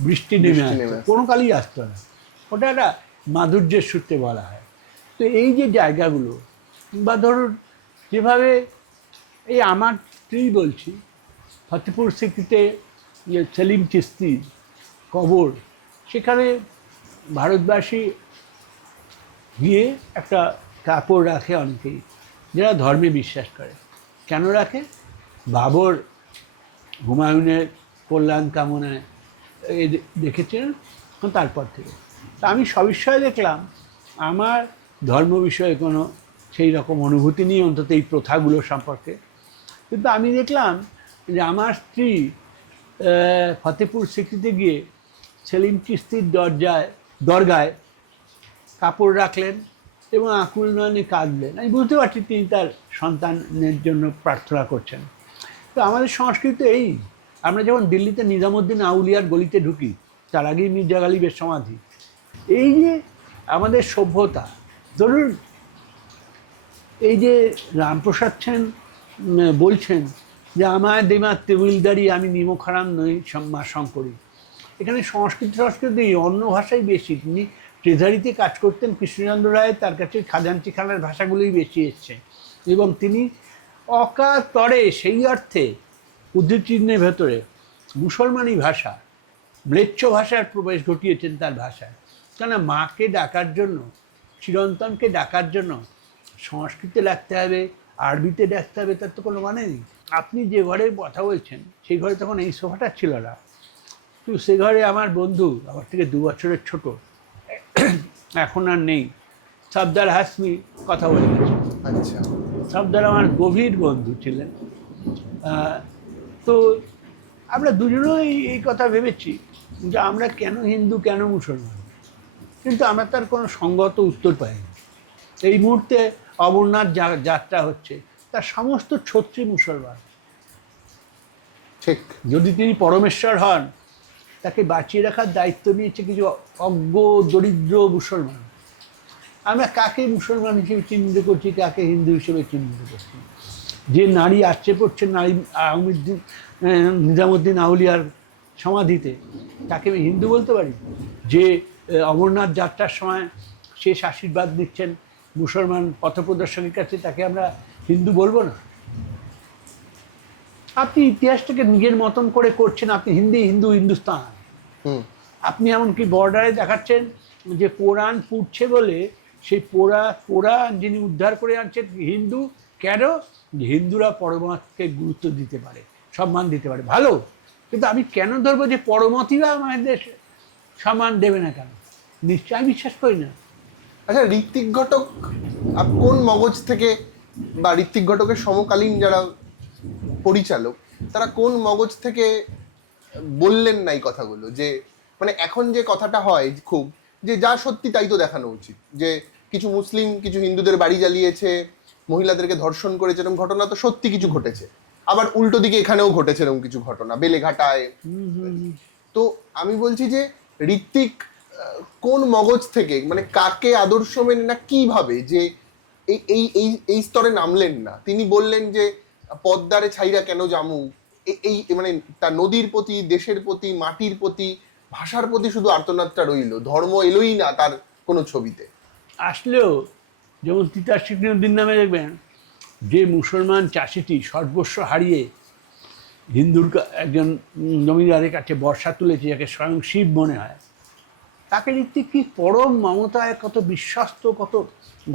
বৃষ্টি নেমে আসতো, কোনো কালই আসতো না। ওটা একটা মাধুর্যের সূত্রে বলা হয়। তো এই যে জায়গাগুলো, বা ধরুন যেভাবে এই আমার স্ত্রী বলছি, ফতেপুর সিক্রিতে যে সেলিম চিশতি কবর, সেখানে ভারতবাসী গিয়ে একটা কাপড় রাখে অনেকেই, যারা ধর্মে বিশ্বাস করে। কেন রাখে? বাবর হুমায়ুনের কল্যাণ কামনায় দেখেছেন তারপর থেকে। তা আমি সবিষয়ে দেখলাম, আমার ধর্ম বিষয়ে কোনো সেই রকম অনুভূতি নেই, অন্তত এই প্রথাগুলো সম্পর্কে। কিন্তু আমি দেখলাম যে আমার স্ত্রী ফতেপুর সিক্রিতে গিয়ে সেলিম চিশতির দরগায় কাপড় রাখলেন এবং আকুল নয়নে কাঁদলেন। আমি বুঝতে পারছি তিনি তার সন্তানের জন্য প্রার্থনা করছেন। তো আমাদের সংস্কৃতি এই, আমরা যখন দিল্লিতে নিজামুদ্দিন আউলিয়ার গলিতে ঢুকি, তার আগেই মির্জা গালিবের সমাধি, এই যে আমাদের সভ্যতা, ধরুন এই যে রামপ্রসাদ সেন বলছেন যে আমায় দেমা তেবিলদারি, আমি নিমখারাম নই মা শঙ্করী। এখানে সংস্কৃতি অন্য ভাষাই বেশি। তিনি ট্রেজারিতে কাজ করতেন কৃষ্ণচন্দ্র রায়, তার কাছে খাজাঞ্চিখানার ভাষাগুলোই বেশি এসছে, এবং তিনি অকাতরে সেই অর্থে উদ্ধৃতিচিহ্নের ভেতরে মুসলমানি ভাষা, ম্লেচ্ছ ভাষার প্রবেশ ঘটিয়েছেন তার ভাষায়। কেন? মাকে ডাকার জন্য, চিরন্তনকে ডাকার জন্য সংস্কৃতে ডাকতে হবে, আরবিতে ডাকতে হবে, তার তো কোনো মানে নেই। আপনি যে ঘরে কথা বলছেন সেই ঘরে তখন এই সোফাটা ছিল না, কিন্তু সে ঘরে আমার বন্ধু, আমার থেকে 2 বছরের ছোট, এখন আর নেই, সফদার হাসমি কথা বলে গেছে। আচ্ছা, সফদার আমার গভীর বন্ধু ছিলেন। তো আমরা দুজনেই এই কথা ভেবেছি যে আমরা কেন হিন্দু, কেন মুসলমান, কিন্তু আমরা তার কোনো সঙ্গত উত্তর পাইনি। এই মুহূর্তে অমরনাথ যাত্রা হচ্ছে, তার সমস্ত ছত্রী মুসলমান। ঠিক। যদি তিনি পরমেশ্বর হন, তাকে বাঁচিয়ে রাখার দায়িত্ব নিয়েছে কিছু অজ্ঞ দরিদ্র মুসলমান। আমরা কাকে মুসলমান হিসেবে চিহ্নিত করছি, কাকে হিন্দু হিসেবে চিহ্নিত করছি? যে নারী আশ্রে পড়ছে নিজামুদ্দিন আউলিয়ার সমাধিতে, তাকে আমি হিন্দু বলতে পারি? যে অমরনাথ যাত্রার সময় শেষ আশীর্বাদ দিচ্ছেন মুসলমান পথপ্রদর্শকের কাছে, তাকে আমরা হিন্দু বলবো না? আপনি ইতিহাসটাকে নিজের মতন করে করছেন, আপনি হিন্দুস্তান। আপনি এমনকি বর্ডারে দেখাচ্ছেন যে কোরআন পুড়ছে বলে সেই কোরআন যিনি উদ্ধার করে আনছেন হিন্দু। কেন? হিন্দুরা পরমাত্মাকে গুরুত্ব দিতে পারে, সম্মান দিতে পারে, ভালো। কিন্তু আমি কেন ধরবো যে পরমতিরা আমাদের সম্মান দেবে না? কেন? নিশ্চয় আমি বিশ্বাস করি না। আচ্ছা, ঋত্বিক ঘটক কোন মগজ থেকে, বা ঋত্বিক ঘটকের সমকালীন যারা পরিচালক, তারা কোন মগজ থেকে বললেন না এই কথাগুলো? যে মানে এখন যে কথাটা হয় খুব, যে যা সত্যি তাই তো দেখানো উচিত, যে কিছু মুসলিম কিছু হিন্দুদের বাড়ি জ্বালিয়েছে, মহিলাদেরকে ধর্ষণ করেছে, এরকম ঘটনা তো সত্যি কিছু ঘটেছে। আবার উল্টো দিকে এখানেও ঘটেছে এরকম কিছু ঘটনা বেলেঘাটায়। তো আমি বলছি যে ঋত্বিক কোন মগজ থেকে, মানে কাকে আদর্শ মেনে না কিভাবে যে এই এই এই এই স্তরে নামলেন না? তিনি বললেন যে পদ্মারে ছাইরা কেন জামু, এই মানে তার নদীর প্রতি, দেশের প্রতি, মাটির প্রতি, ভাষার প্রতি শুধু আর্তনাদটা রইল, ধর্ম এলোই না তার কোনো ছবিতে। আসলেও যেমন তিতাস শিকরিউদ্দিন নামে দেখবেন যে মুসলমান চাষিটি সর্বস্ব হারিয়ে হিন্দুর একজন জমিদারের কাছে বর্ষা তুলেছে, যাকে স্বয়ং শিব মনে হয়, তাকে দেখতে কি পরম মমতায়, কত বিশ্বস্ত, কত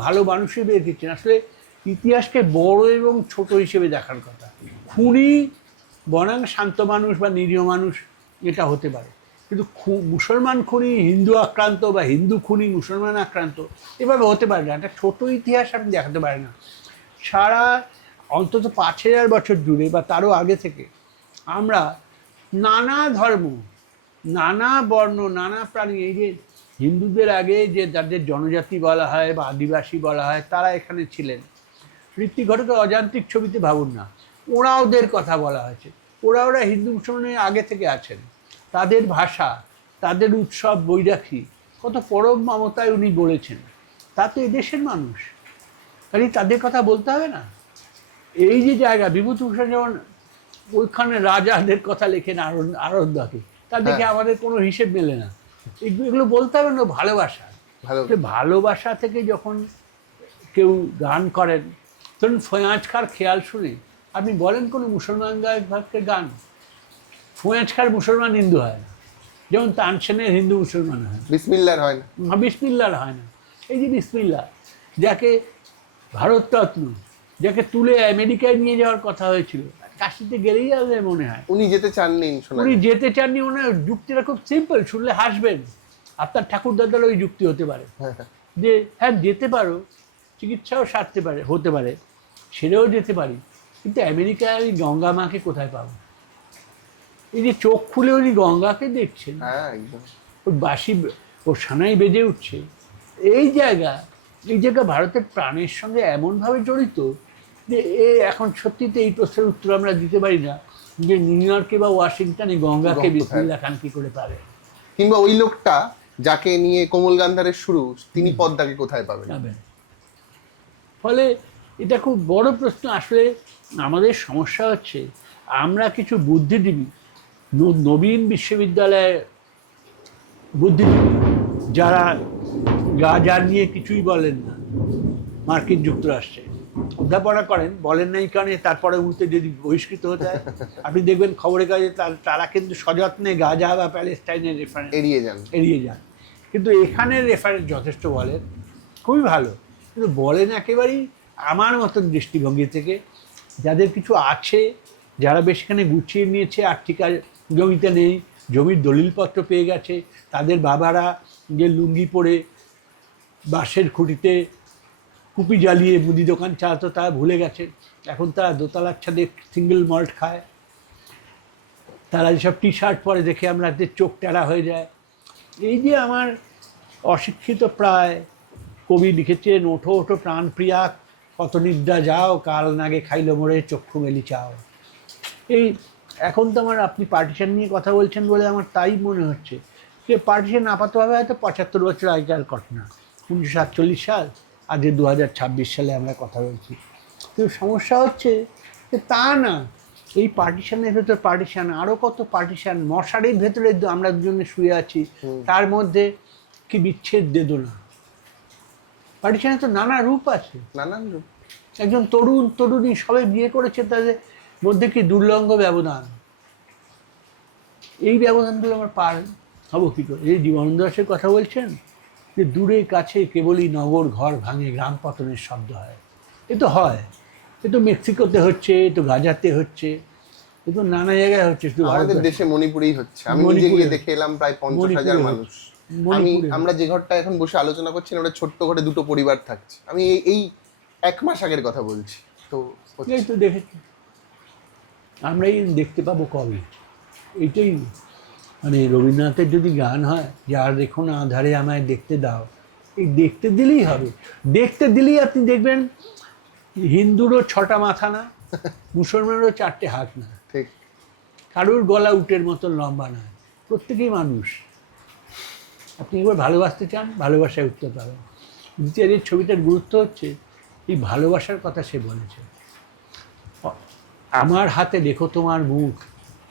ভালো মানুষ হিসেবে দেখেছেন। আসলে ইতিহাসকে বড় এবং ছোট হিসেবে দেখার কথা। খুনি বরং শান্ত মানুষ বা নিরীহ মানুষ এটা হতে পারে, কিন্তু মুসলমান খুনি হিন্দু আক্রান্ত বা হিন্দু খুনি মুসলমান আক্রান্ত এভাবে হতে পারে না। একটা ছোট ইতিহাস আপনি দেখাতে পারে না। সারা অন্তত ৫,০০০ বছর জুড়ে বা তারও আগে থেকে আমরা নানা ধর্ম, নানা বর্ণ, নানা প্রাণী, এই যে হিন্দুদের আগে যে যাদের জনজাতি বলা হয় বা আদিবাসী বলা হয়, তারা এখানে ছিলেন। ঋত্বিক ঘটকের অযান্ত্রিক ছবিতে ভাবুন না, ওদের কথা বলা হয়েছে। ওরা হিন্দু মুসলমানের আগে থেকে আছেন। তাদের ভাষা, তাদের উৎসব, বৈরাখী কত পরম মমতায় উনি বলেছেন। তা তো এদেশের মানুষ, তাই তাদের কথা বলতে হবে না? এই যে জায়গা, বিভূতিভূষণ যেমন ওইখানে রাজাদের কথা লেখেন আরণ্যকে, তা দেখে আমাদের কোনো হিসেব মেলে না। এগুলো বলতে হবে না, ভালোবাসা। ভালোবাসা থেকে যখন কেউ গান করেন, ধরুন ফয়াজ খার খেয়াল শুনে আপনি বলেন কোনো মুসলমান গায়কের গান, ফয়াজ খার মুসলমান হিন্দু হয় না, যেমন তানসেনের হিন্দু মুসলমান হয় না, বিসমিল্লাহর হয় না, বিসমিল্লাহর হয় না। এই যে বিসমিল্লাহ, যাকে ভারতরত্ন, যাকে তুলে আমেরিকায় নিয়ে যাওয়ার কথা হয়েছিল, কাশিতে গেলেই যাবে মনে হয় উনি যেতে চাননি। উনি যেতে চাননি। ওনার যুক্তিটা খুব সিম্পল, শুনলে হাসবেন। আপনার ঠাকুরদাদার ওই যুক্তি হতে পারে যে হ্যাঁ যেতে পারো, চিকিৎসাও সারতে পারে, হতে পারে, সেরেও যেতে পারি, কিন্তু আমেরিকায় আমি গঙ্গা মাকে কোথায় পাবো? এই যে চোখ খুলে উনি গঙ্গাকে দেখছেন, ওর বাঁশি, ওর সানাই বেজে উঠছে, এই জায়গা ভারতের প্রাণের সঙ্গে এমনভাবে জড়িত যে এখন সত্যিতে এই প্রশ্নের উত্তর আমরা দিতে পারি না যে নিউ ইয়র্কে বা ওয়াশিংটনে গঙ্গাকে বিসমিল্লাহ খান কি করে পারে, কিংবা ওই লোকটা যাকে নিয়ে কোমল গান্ধারের শুরু, তিনি পদ্মাকে কোথায় পাবেন? ফলে এটা খুব বড় প্রশ্ন। আসলে আমাদের সমস্যা হচ্ছে আমরা কিছু বুদ্ধিজীবী, নবীন বিশ্ববিদ্যালয়ে বুদ্ধিজীবী যারা গাজার নিয়ে কিছুই বলেন না, মার্কিন যুক্তরাষ্ট্রে অধ্যাপনা করেন, বলেন না এই কারণে তারপরে উঠতে যদি বহিষ্কৃত হতে হয়, আপনি দেখবেন খবরের কাগজে তারা কিন্তু সযত্নে গাজা বা প্যালেস্টাইনের রেফারেন্স এড়িয়ে যান। কিন্তু এখানের রেফারেন্স যথেষ্ট বলেন, খুবই ভালো, কিন্তু বলেন একেবারেই আমার মতন দৃষ্টিভঙ্গি থেকে, যাদের কিছু আছে, যারা বেশ এখানে গুছিয়ে নিয়েছে, আর্থিক জমিতে নেই, জমির দলিলপত্র পেয়ে গেছে, তাদের বাবারা যে লুঙ্গি পরে বাঁশের খুঁটিতে কুপি জ্বালিয়ে মুদি দোকান চালাতো, তারা ভুলে গেছে। এখন তারা দোতলার ছাদে সিঙ্গেল মল্ট খায়, তারা যেসব টি শার্ট পরে দেখে আমাদের চোখ টেরা হয়ে যায়। এই যে আমার অশিক্ষিত প্রায় কবি লিখেছেন, ওঠো ওঠো প্রাণপ্রিয়া, কত নিদ্রা যাও, কাল নাগে খাইল মোড়ে চক্ষু মেলি চাও। এই এখন তো আমার, আপনি পার্টিশন নিয়ে কথা বলছেন বলে আমার তাই মনে হচ্ছে যে পার্টিশন আপাতভাবে হয়তো ৭৫ বছর আগেকার ঘটনা, ১৯৪৭ সাল, আজকে ২০২৬ সালে আমরা কথা বলছি। কিন্তু সমস্যা হচ্ছে যে তা না, এই পার্টিশনের ভেতর পার্টিশন, আরও কত পার্টিশন, মশারির ভেতরে আমরা দুজনে শুয়ে আছি, তার মধ্যে কি বিচ্ছেদ বেদনা। পার্টিশনের তো নানা রূপ আছে, নানান রূপ। একজন তরুণী সবাই বিয়ে করেছে, তাদের মধ্যে কি দুর্লঙ্ঘ ব্যবধান, এই ব্যবধানগুলো আমার পার হবো কী করে? এই জীবনানন্দ দাশের কথা বলছেন যে দূরে কাছে কেবলই নগর ঘর ভাঙে, গ্রাম পতনের শব্দ হয়। এ তো হয়, এ তো মেক্সিকোতে হচ্ছে, এ তো গাজাতে হচ্ছে, এ তো নানা জায়গায় হচ্ছে। আমাদের দেশে মণিপুরেই হচ্ছে। আমি নিজে গিয়ে দেখে এলাম, প্রায় ৫০,০০০ মানুষ। আমরা যে ঘরটা এখন বসে আলোচনা করছি, ওটা ছোট্ট ঘরে ২টো পরিবার থাকছে। আমি এই ১ মাস আগের কথা বলছি। তো এই তো দেখেছি, আমরাই দেখতে পাবো কবে? এইটাই মানে রবীন্দ্রনাথের যদি গান হয়, যার রেখো না আধারে আমায় দেখতে দাও, এই দেখতে দিলেই হবে। দেখতে দিলেই আপনি দেখবেন হিন্দুরও ৬টা মাথা না, মুসলমানেরও ৪টে হাত না, ঠিক, কারোর গলা উটের মতন লম্বা না, প্রত্যেকেই মানুষ। আপনি একবার ভালোবাসতে চান, ভালোবাসায় উত্তর পাবেন। দ্বিতীয় ছবিটার গুরুত্ব হচ্ছে এই ভালোবাসার কথা সে বলেছে। আমার হাতে দেখো তোমার মুখ,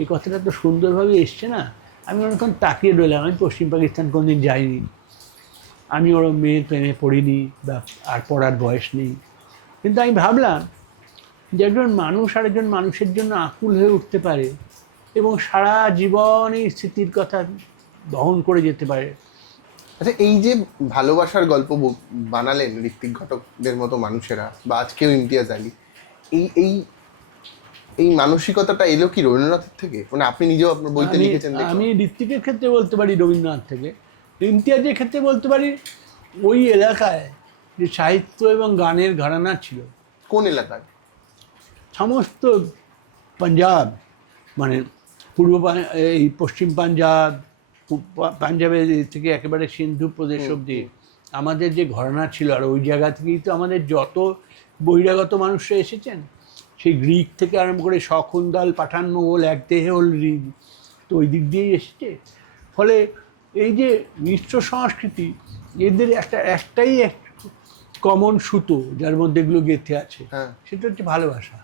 এই কথাটা তো সুন্দরভাবে এসছে না। আমি অনেকক্ষণ তাকিয়ে রইলাম। আমি পশ্চিম পাকিস্তান কোনোদিন যাইনি, আমি ওর মেয়ের প্রেমে পড়িনি, বা আর পড়ার বয়স নেই। কিন্তু আমি ভাবলাম যে একজন মানুষ আরেকজন মানুষের জন্য আকুল হয়ে উঠতে পারে এবং সারা জীবন এই স্মৃতির কথা বহন করে যেতে পারে। আচ্ছা, এই যে ভালোবাসার গল্প বানালেন ঋত্বিক ঘটকদের মতো মানুষেরা, বা আজকেও ইমতিয়াজ আলী, এই এই এই মানসিকতাটা এলো কি রবীন্দ্রনাথের থেকে? মানে আপনি নিজেও আপনার বইতে লিখেছেন। আমি ঋত্বিকের ক্ষেত্রে বলতে পারি রবীন্দ্রনাথ থেকে, ইমতিয়াজের ক্ষেত্রে বলতে পারি ওই এলাকায় যে সাহিত্য এবং গানের ঘরানা ছিল। কোন এলাকায়? সমস্ত পাঞ্জাব, মানে এই পশ্চিম পাঞ্জাব, পাঞ্জাবের থেকে একেবারে সিন্ধু প্রদেশ অবধি আমাদের যে ঘরানা ছিল, আর ওই জায়গা থেকেই তো আমাদের যত বহিরাগত মানুষরা এসেছেন, সেই গ্রিক থেকে আরম্ভ করে শকুন্তল, পাঠান, মোগল, এক দেহে হল ঋণ, তো ওই দিক দিয়েই এসেছে। ফলে এই যে মিশ্র সংস্কৃতি, এদের একটাই কমন সুতো যার মধ্যে এগুলো গেঁথে আছে, সেটা হচ্ছে ভালোবাসা।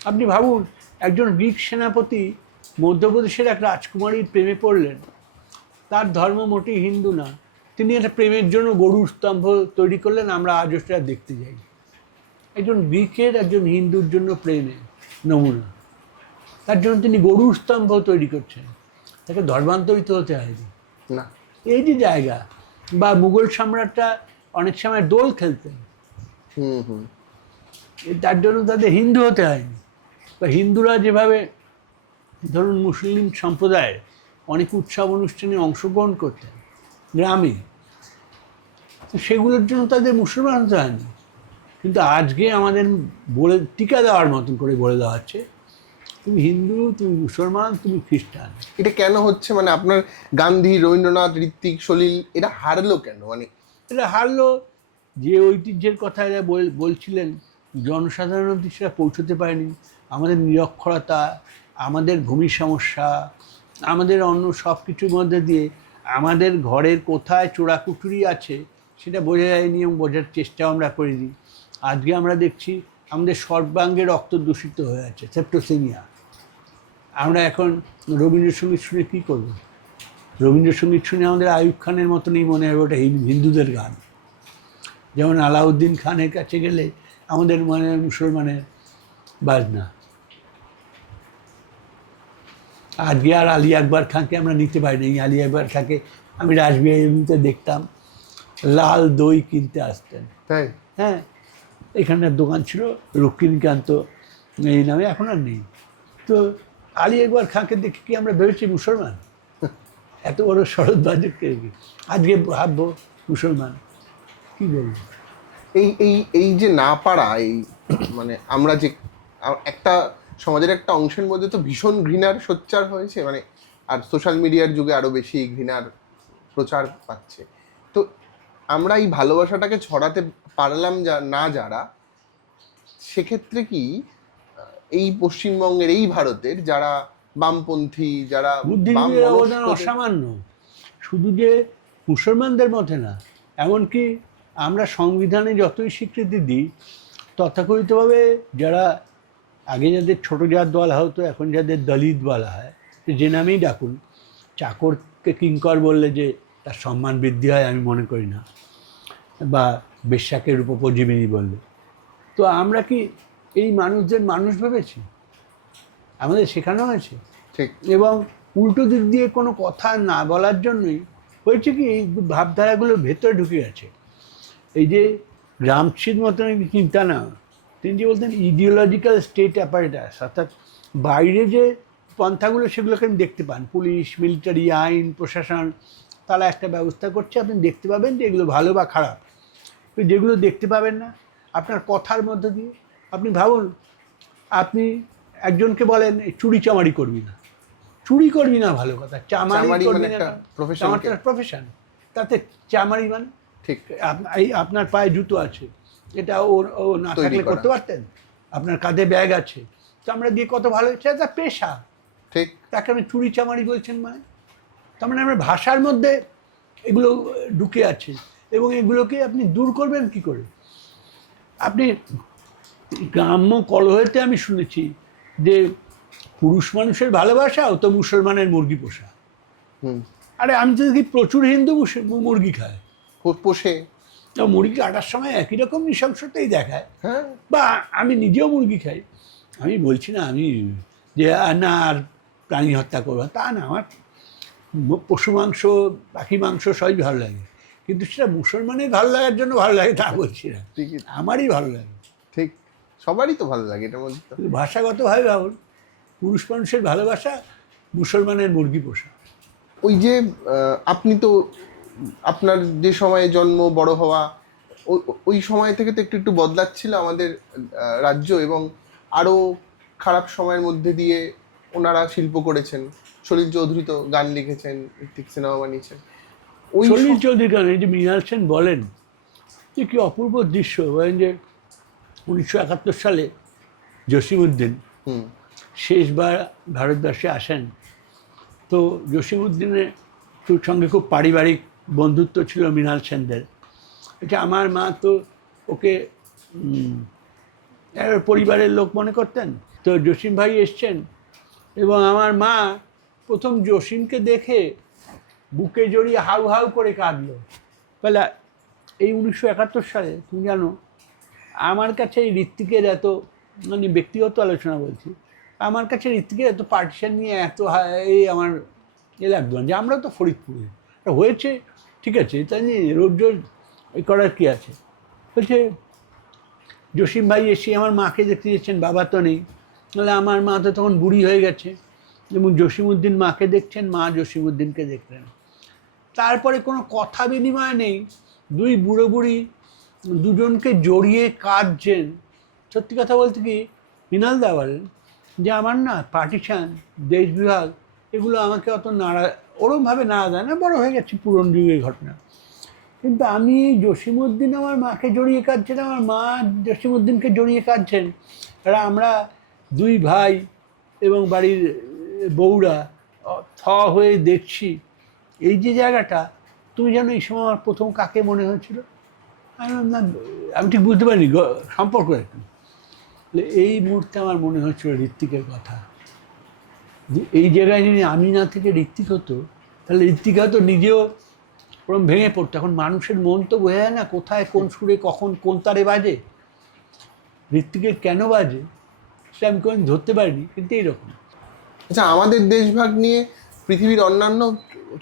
আপনি ভাবুন, একজন গ্রিক সেনাপতি মধ্যপ্রদেশের এক রাজকুমারীর প্রেমে পড়লেন। তার ধর্ম মোটেই হিন্দু না, তিনি একটা প্রেমের জন্য গরুর স্তম্ভ তৈরি করলেন। আমরা আজও সেটা দেখতে যাই। একজন গ্রিকের একজন হিন্দুর জন্য প্রেমে নমুনা, তার জন্য তিনি গরুর স্তম্ভ তৈরি করছেন। তাকে ধর্মান্তরিত হতে হয়নি না। এই যে জায়গা, বা মুঘল সম্রাটরা অনেক সময় দোল খেলতেন, তার জন্য তাদের হিন্দু হতে হয়নি। বা হিন্দুরা যেভাবে ধরুন মুসলিম সম্প্রদায়ের অনেক উৎসব অনুষ্ঠানে অংশগ্রহণ করতেন গ্রামে, তো সেগুলোর জন্য তাদের মুসলমান হতে হয়নি। কিন্তু আজকে আমাদের বলে টিকা দেওয়ার মতন করে বলে দেওয়া হচ্ছে, তুমি হিন্দু, তুমি মুসলমান, তুমি খ্রিস্টান। এটা কেন হচ্ছে? মানে আপনার গান্ধী, রবীন্দ্রনাথ, ঋত্বিক, সলিল এরা হারলো কেন? মানে এটা হারলো যে ঐতিহ্যের কথা এরা বলছিলেন, জনসাধারণ অবধি সেটা পৌঁছতে পারেনি। আমাদের নিরক্ষরতা, আমাদের ভূমির সমস্যা, আমাদের অন্য সব কিছুর মধ্যে দিয়ে আমাদের ঘরের কোথায় চোরাকুটুরি আছে সেটা বোঝা যায়নি, এবং বোঝার চেষ্টাও আমরা করিনি। আজকে আমরা দেখছি আমাদের সর্বাঙ্গে রক্ত দূষিত হয়ে আছে, সেপ্টোসেমিয়া। আমরা এখন রবীন্দ্রসঙ্গীত শুনে কী করব? রবীন্দ্রসঙ্গীত শুনে আমাদের আইয়ুব খানের মতনই মনে হবে ওটা হিন্দুদের গান। যেমন আলাউদ্দিন খানের কাছে গেলে আমাদের মনে হয় মুসলমানের বাজনা। আজকে আর আলী আকবর খানকে আমরা নিতে পারিনি। আলী আকবর খানকে আমি রাসবিহারীতে দেখতাম লাল দই কিনতে আসতেন। তাই? হ্যাঁ, এখানের দোকান ছিল রুক্মিণীকান্ত এই নামে, এখন আর নেই। তো আলী আকবর খানকে দেখে কি আমরা ভেবেছি মুসলমান? এত বড় শরৎ বাজেটকে আজকে ভাববো মুসলমান, কি বলবো? এই এই এই যে না পারা, এই মানে আমরা যে একটা সমাজের একটা অংশের মধ্যে তো ভীষণ ঘৃণার সোচ্চার হয়েছে, মানে আর সোশ্যাল মিডিয়ার যুগে আরো বেশি ঘৃণার প্রচার পাচ্ছে। তো আমরা এই ভালোবাসাটাকে ছড়াতে পারলাম না যারা, সেক্ষেত্রে কি এই পশ্চিমবঙ্গের, এই ভারতের যারা বামপন্থী, যারা বুদ্ধিজীবীর অবদান অসামান্য। শুধু যে মুসলমানদের মধ্যে না, এমনকি আমরা সংবিধানে যতই স্বীকৃতি দিই, তথাকথিতভাবে যারা আগে যাদের ছোটো জাত বলা হতো, এখন যাদের দলিত বলা হয়, যে নামেই ডাকুন, চাকরকে কিঙ্কর বললে যে তার সম্মান বৃদ্ধি হয় আমি মনে করি না, বা বেশ্যাকে রূপোপজীবিনী বললে। তো আমরা কি এই মানুষদের মানুষ ভেবেছি? আমাদের শেখানো হয়েছে। ঠিক। এবং উল্টো দিক দিয়ে কোনো কথা না বলার জন্যই হয়েছে কি, এই ভাবধারাগুলোর ভেতরে ঢুকে গেছে। এই যে গ্রামসির মতন চিন্তা না, তিনি যে বলতেন ইডিওলজিক্যাল স্টেট অ্যাপারেটাস, অর্থাৎ বাইরে যে পন্থাগুলো সেগুলোকে আপনি দেখতে পান, পুলিশ, মিলিটারি, আইন, প্রশাসন, তারা একটা ব্যবস্থা করছে, আপনি দেখতে পাবেন যে এগুলো ভালো বা খারাপ। যেগুলো দেখতে পাবেন না আপনার কথার মধ্যে দিয়ে, আপনি ভাবুন, আপনি একজনকে বলেন চুরি চামারি করবি না, চুরি করবি না ভালো কথা, চামারি করবি না, চামারটা প্রফেশন, তাতে চামারি মানে ঠিক আপনার পায়ে জুতো আছে, এটা ও না থাকলে করতে পারতেন, আপনার কাঁধে ব্যাগ আছে, তো আমরা দিয়ে কত ভালো হচ্ছে, এটা পেশা। ঠিক। তাকে আপনি চুরি চামারি বলছেন, মানে তার মানে আমরা ভাষার মধ্যে এগুলো ঢুকে আছে, এবং এগুলোকে আপনি দূর করবেন কি করে? আপনি গ্রাম্য কলহেতে আমি শুনেছি যে পুরুষ মানুষের ভালোবাসাও তো মুসলমানের মুরগি পোষা। হুম। আরে আমি তো দেখি প্রচুর হিন্দু মুরগি খায়, পোষে। তো মুরগি কাটার সময় একই রকম নৃশংসতাই দেখায়। হ্যাঁ। বা আমি নিজেও মুরগি খাই, আমি বলছি না আমি যে না আর প্রাণী হত্যা করবো, তা না। আমার পশু মাংস, পাখি মাংস সবই ভালো লাগে, কিন্তু সেটা মুসলমানের ভালো লাগার জন্য ভালো লাগে তা বলছি না, ঠিকই। আমারই ভালো লাগে। ঠিক, সবারই তো ভালো লাগে এটার মধ্যে তো। কিন্তু ভাষাগতভাবে ভাবুন, পুরুষ মানুষের ভালোবাসা, মুসলমানের মুরগি পোষা। ওই যে আপনি তো আপনার যে সময়ে জন্ম, বড় হওয়া, ওই সময় থেকে তো একটু একটু বদলাচ্ছিল আমাদের রাজ্য, এবং আরও খারাপ সময়ের মধ্যে দিয়ে ওনারা শিল্প করেছেন। সলিল চৌধুরী তো গান লিখেছেন, ঠিক সিনেমা বানিয়েছেন। ওই সলিল চৌধুরী গান, এই যে মৃণাল সেন বলেন যে কি অপূর্ব দৃশ্য, বলেন যে 1971 সালে জসিমউদ্দিন হুম। শেষবার ভারতবর্ষে আসেন, তো জসিমউদ্দিনের সঙ্গে খুব পারিবারিক বন্ধুত্ব ছিল মৃণাল সেনদের। এটা আমার মা তো ওকে পরিবারের লোক মনে করতেন। তো জসিম ভাই এসছেন, এবং আমার মা প্রথম জসিমকে দেখে বুকে জড়িয়ে হাউ হাউ করে কাঁদলো। তাহলে এই 1971 সালে তুমি জানো, আমার কাছে এই ঋত্বিকের এত, মানে ব্যক্তিগত আলোচনা বলছি, আমার কাছে ঋত্বিকের এত পার্টিশন নিয়ে এত এই আমার এ লাগতো না, যে আমরা তো ফরিদপুরে হয়েছে, ঠিক আছে, তাই নিয়ে রোজ রোজ এই করার কী আছে। বলছে জসিম ভাই এসে আমার মাকে দেখতে যাচ্ছেন, বাবা তো নেই, তাহলে আমার মা তো তখন বুড়ি হয়ে গেছে, এবং জসিমউদ্দিন মাকে দেখছেন, মা জসিমউদ্দিনকে দেখলেন। তারপরে কোনো কথা বিনিময় নেই, দুই বুড়ো বুড়ি দুজনকে জড়িয়ে কাঁদছেন। সত্যি কথা বলতে কি, মৃণালদা বলেন যে আমার না পার্টিশান, দেশ বিভাগ, এগুলো আমাকে অত নাড়া, ওরমভাবে নাড়া দেয় না, বড় হয়ে গেছে, পুরনো যুগের ঘটনা। কিন্তু আমি জসিমউদ্দিন আমার মাকে জড়িয়ে কাঁদছেন, আমার মা জসিমউদ্দিনকে জড়িয়ে কাঁদছেন, আর আমরা দুই ভাই এবং বাড়ির বউরা থ হয়ে দেখছি। এই যে জায়গাটা, তুমি জানো এই সময় আমার প্রথম কাকে মনে হয়েছিল? আমি ঠিক বুঝতে পারিনি সম্পর্ক একটু। এই মুহূর্তে আমার মনে হচ্ছিল ঋত্বিকের কথা, যে এই জায়গায় যদি আমি না থেকে ঋত্বিক হতো, তাহলে ঋত্বিক হয়তো নিজেও ওরকম ভেঙে পড়তো। এখন মানুষের মন তো বোঝা যায় না কোথায় কোন সুরে কখন কোন তারে বাজে, ঋত্বিকের কেন বাজে সেটা আমি কোনোদিন ধরতে পারিনি, কিন্তু এইরকম। আচ্ছা, আমাদের দেশভাগ নিয়ে পৃথিবীর অন্যান্য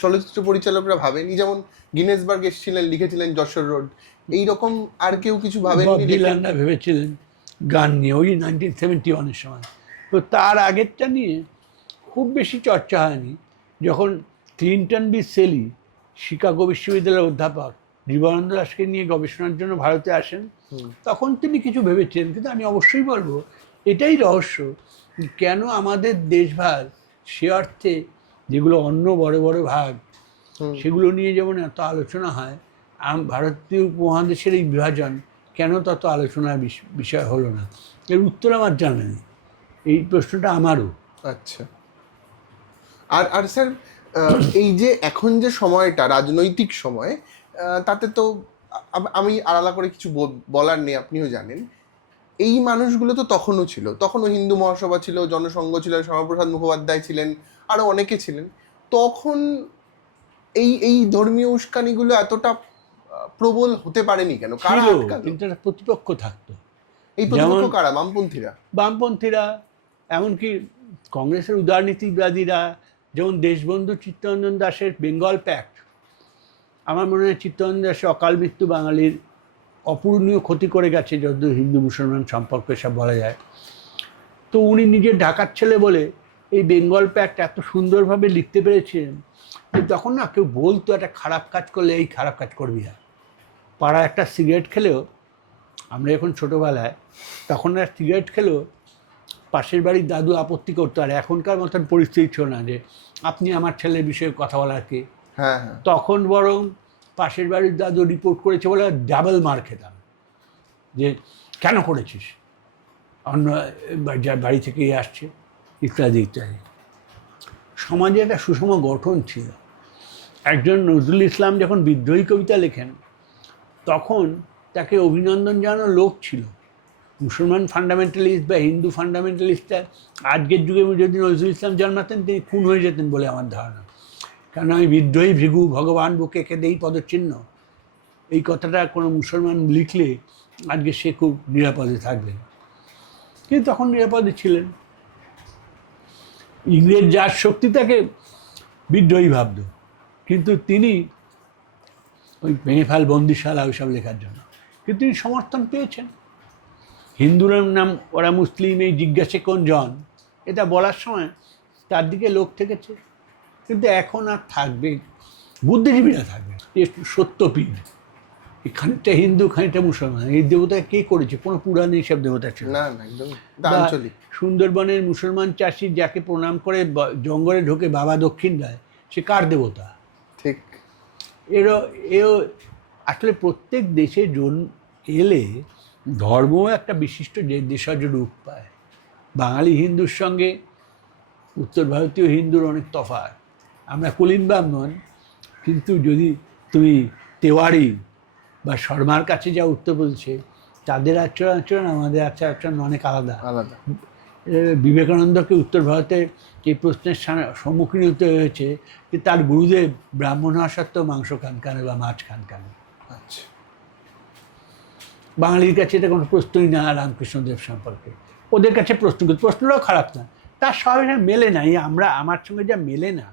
চলচ্চিত্র পরিচালকরা ভাবেনি? যেমন গিনেসবার্গ এসেছিলেন, লিখেছিলেন যশোর রোড, এইরকম আর কেউ কিছু ভাবেননি? বব ডিলানরা ভেবেছিলেন গান নিয়ে, ওই 1971 সময়। তো তার আগেরটা নিয়ে খুব বেশি চর্চা হয়নি। যখন ক্লিন্টন বি সেলি, শিকাগো বিশ্ববিদ্যালয়ের অধ্যাপক, জীবনানন্দ দাশকে নিয়ে গবেষণার জন্য ভারতে আসেন, তখন তিনি কিছু ভেবেছিলেন। কিন্তু আমি অবশ্যই বলবো, এটাই রহস্য, কেন আমাদের দেশভাগ, সে অর্থে যেগুলো অন্য বড় বড় ভাগ, সেগুলো নিয়ে যেমন এত আলোচনা হয়, ভারতীয় উপমহাদেশের এই বিভাজন কেন তত আলোচনার বিষয় হলো না, এর উত্তর আমার জানা নেই। এই প্রশ্নটা আমারও। আচ্ছা। আর আর স্যার, এই যে এখন যে সময়টা রাজনৈতিক সময়, তাতে তো আমি আলাদা করে কিছু বলার নেই, আপনিও জানেন। এই মানুষগুলো তো তখনও ছিল, তখনও হিন্দু মহাসভা ছিল, জনসংঘ ছিল, শ্যামাপ্রসাদ মুখোপাধ্যায় ছিলেন, আরও অনেকে ছিলেন। তখন এই এই ধর্মীয় উস্কানিগুলো এতটা প্রবল হতে পারেনি কেন? কারা আটকালো? কিন্তু একটা প্রতিপক্ষ থাকতো। এই প্রতিপক্ষ কারা? বামপন্থীরা। বামপন্থীরা, এমনকি কংগ্রেসের উদারনীতিবাদীরা, যেমন দেশবন্ধু চিত্তরঞ্জন দাসের বেঙ্গল প্যাক্ট, আমার মনে হয় চিত্তরঞ্জন দাসের অকাল মৃত্যু বাঙালির অপূরণীয় ক্ষতি করে গেছে, যত হিন্দু মুসলমান সম্পর্ক সব বলা যায়। তো উনি নিজে ঢাকার ছেলে বলে এই বেঙ্গল প্যাক্ট এত সুন্দরভাবে লিখতে পেরেছিলেন যে তখন না কেউ বলতো একটা খারাপ কাজ করলে এই খারাপ কাজ করবি না। পাড়া একটা সিগারেট খেলেও, আমরা যখন ছোটোবেলায়, তখন একটা সিগারেট খেলেও পাশের বাড়ির দাদু আপত্তি করতো, আর এখনকার মতন পরিস্থিতি ছিল না যে আপনি আমার ছেলের বিষয়ে কথা বলার কে। হ্যাঁ। তখন বরং পাশের বাড়ির দাদু রিপোর্ট করেছে বলে ডাবল মার খেতাম, যে কেন করেছিস, অন্য বাড়ি থেকে আসছে, ইত্যাদি ইত্যাদি। সমাজে একটা সুষম গঠন ছিল। একজন নজরুল ইসলাম যখন বিদ্রোহী কবিতা লেখেন তখন তাকে অভিনন্দন জানানোর লোক ছিল। মুসলমান ফান্ডামেন্টালিস্ট বা হিন্দু ফান্ডামেন্টালিস্টটা আজকের যুগে যদি নজরুল ইসলাম জন্মাতেন তিনি খুন হয়ে যেতেন বলে আমার ধারণা। কারণ আমি বিদ্রোহী ভৃগু, ভগবান বুকে কেঁদেই পদচিহ্ন, এই কথাটা কোনো মুসলমান লিখলে আজকে সে খুব নিরাপদে থাকবেন। কিন্তু তখন নিরাপদে ছিলেন। ইংরেজ যার শক্তি তাকে বিদ্রোহী ভাবত, কিন্তু তিনি ওই ভেঙে ফেল বন্দিশালা ওইসব লেখার জন্য কিন্তু তিনি সমর্থন পেয়েছেন। হিন্দুরা নাম ওরা মুসলিম, এই জিজ্ঞাসে কোন জন, এটা বলার সময় তার দিকে লোক থেকেছে। কিন্তু এখন আর থাকবে, বুদ্ধিজীবীরা থাকবে, সত্যপীঠ, খানিকটা হিন্দু খানিকটা মুসলমান, এই দেবতা কে করেছে? কোনো পুরাণে এইসব দেবতা ছিল না, একদম আঞ্চলিক। সুন্দরবনের মুসলমান চাষি যাকে প্রণাম করে জঙ্গলে ঢোকে বাবা দক্ষিণ দেয়, সে কার দেবতা? ঠিক। এও আসলে প্রত্যেক দেশে এলে ধর্মও একটা বিশিষ্ট দেশজ রূপ পায়। বাঙালি হিন্দুর সঙ্গে উত্তর ভারতীয় হিন্দুর অনেক তফাৎ। আমরা কুলীন ব্রাহ্মণ, কিন্তু যদি তুমি তেওয়ারি বা শর্মার কাছে যা উত্তরপ্রদেশে, তাদের আচরণ আমাদের আচরণ অনেক আলাদা। বিবেকানন্দকে উত্তর ভারতে এই প্রশ্নের সম্মুখীন হতে হয়েছে যে তার গুরুদেব ব্রাহ্মণ হওয়া সত্ত্বেও মাংস খান কেন বা মাছ খান কেন। আচ্ছা, বাঙালির কাছে এটা কোনো প্রশ্নই না রামকৃষ্ণদেব সম্পর্কে, ওদের কাছে প্রশ্নটাও খারাপ না, তার সবাই মেলে না। আমার সঙ্গে যা মেলে না,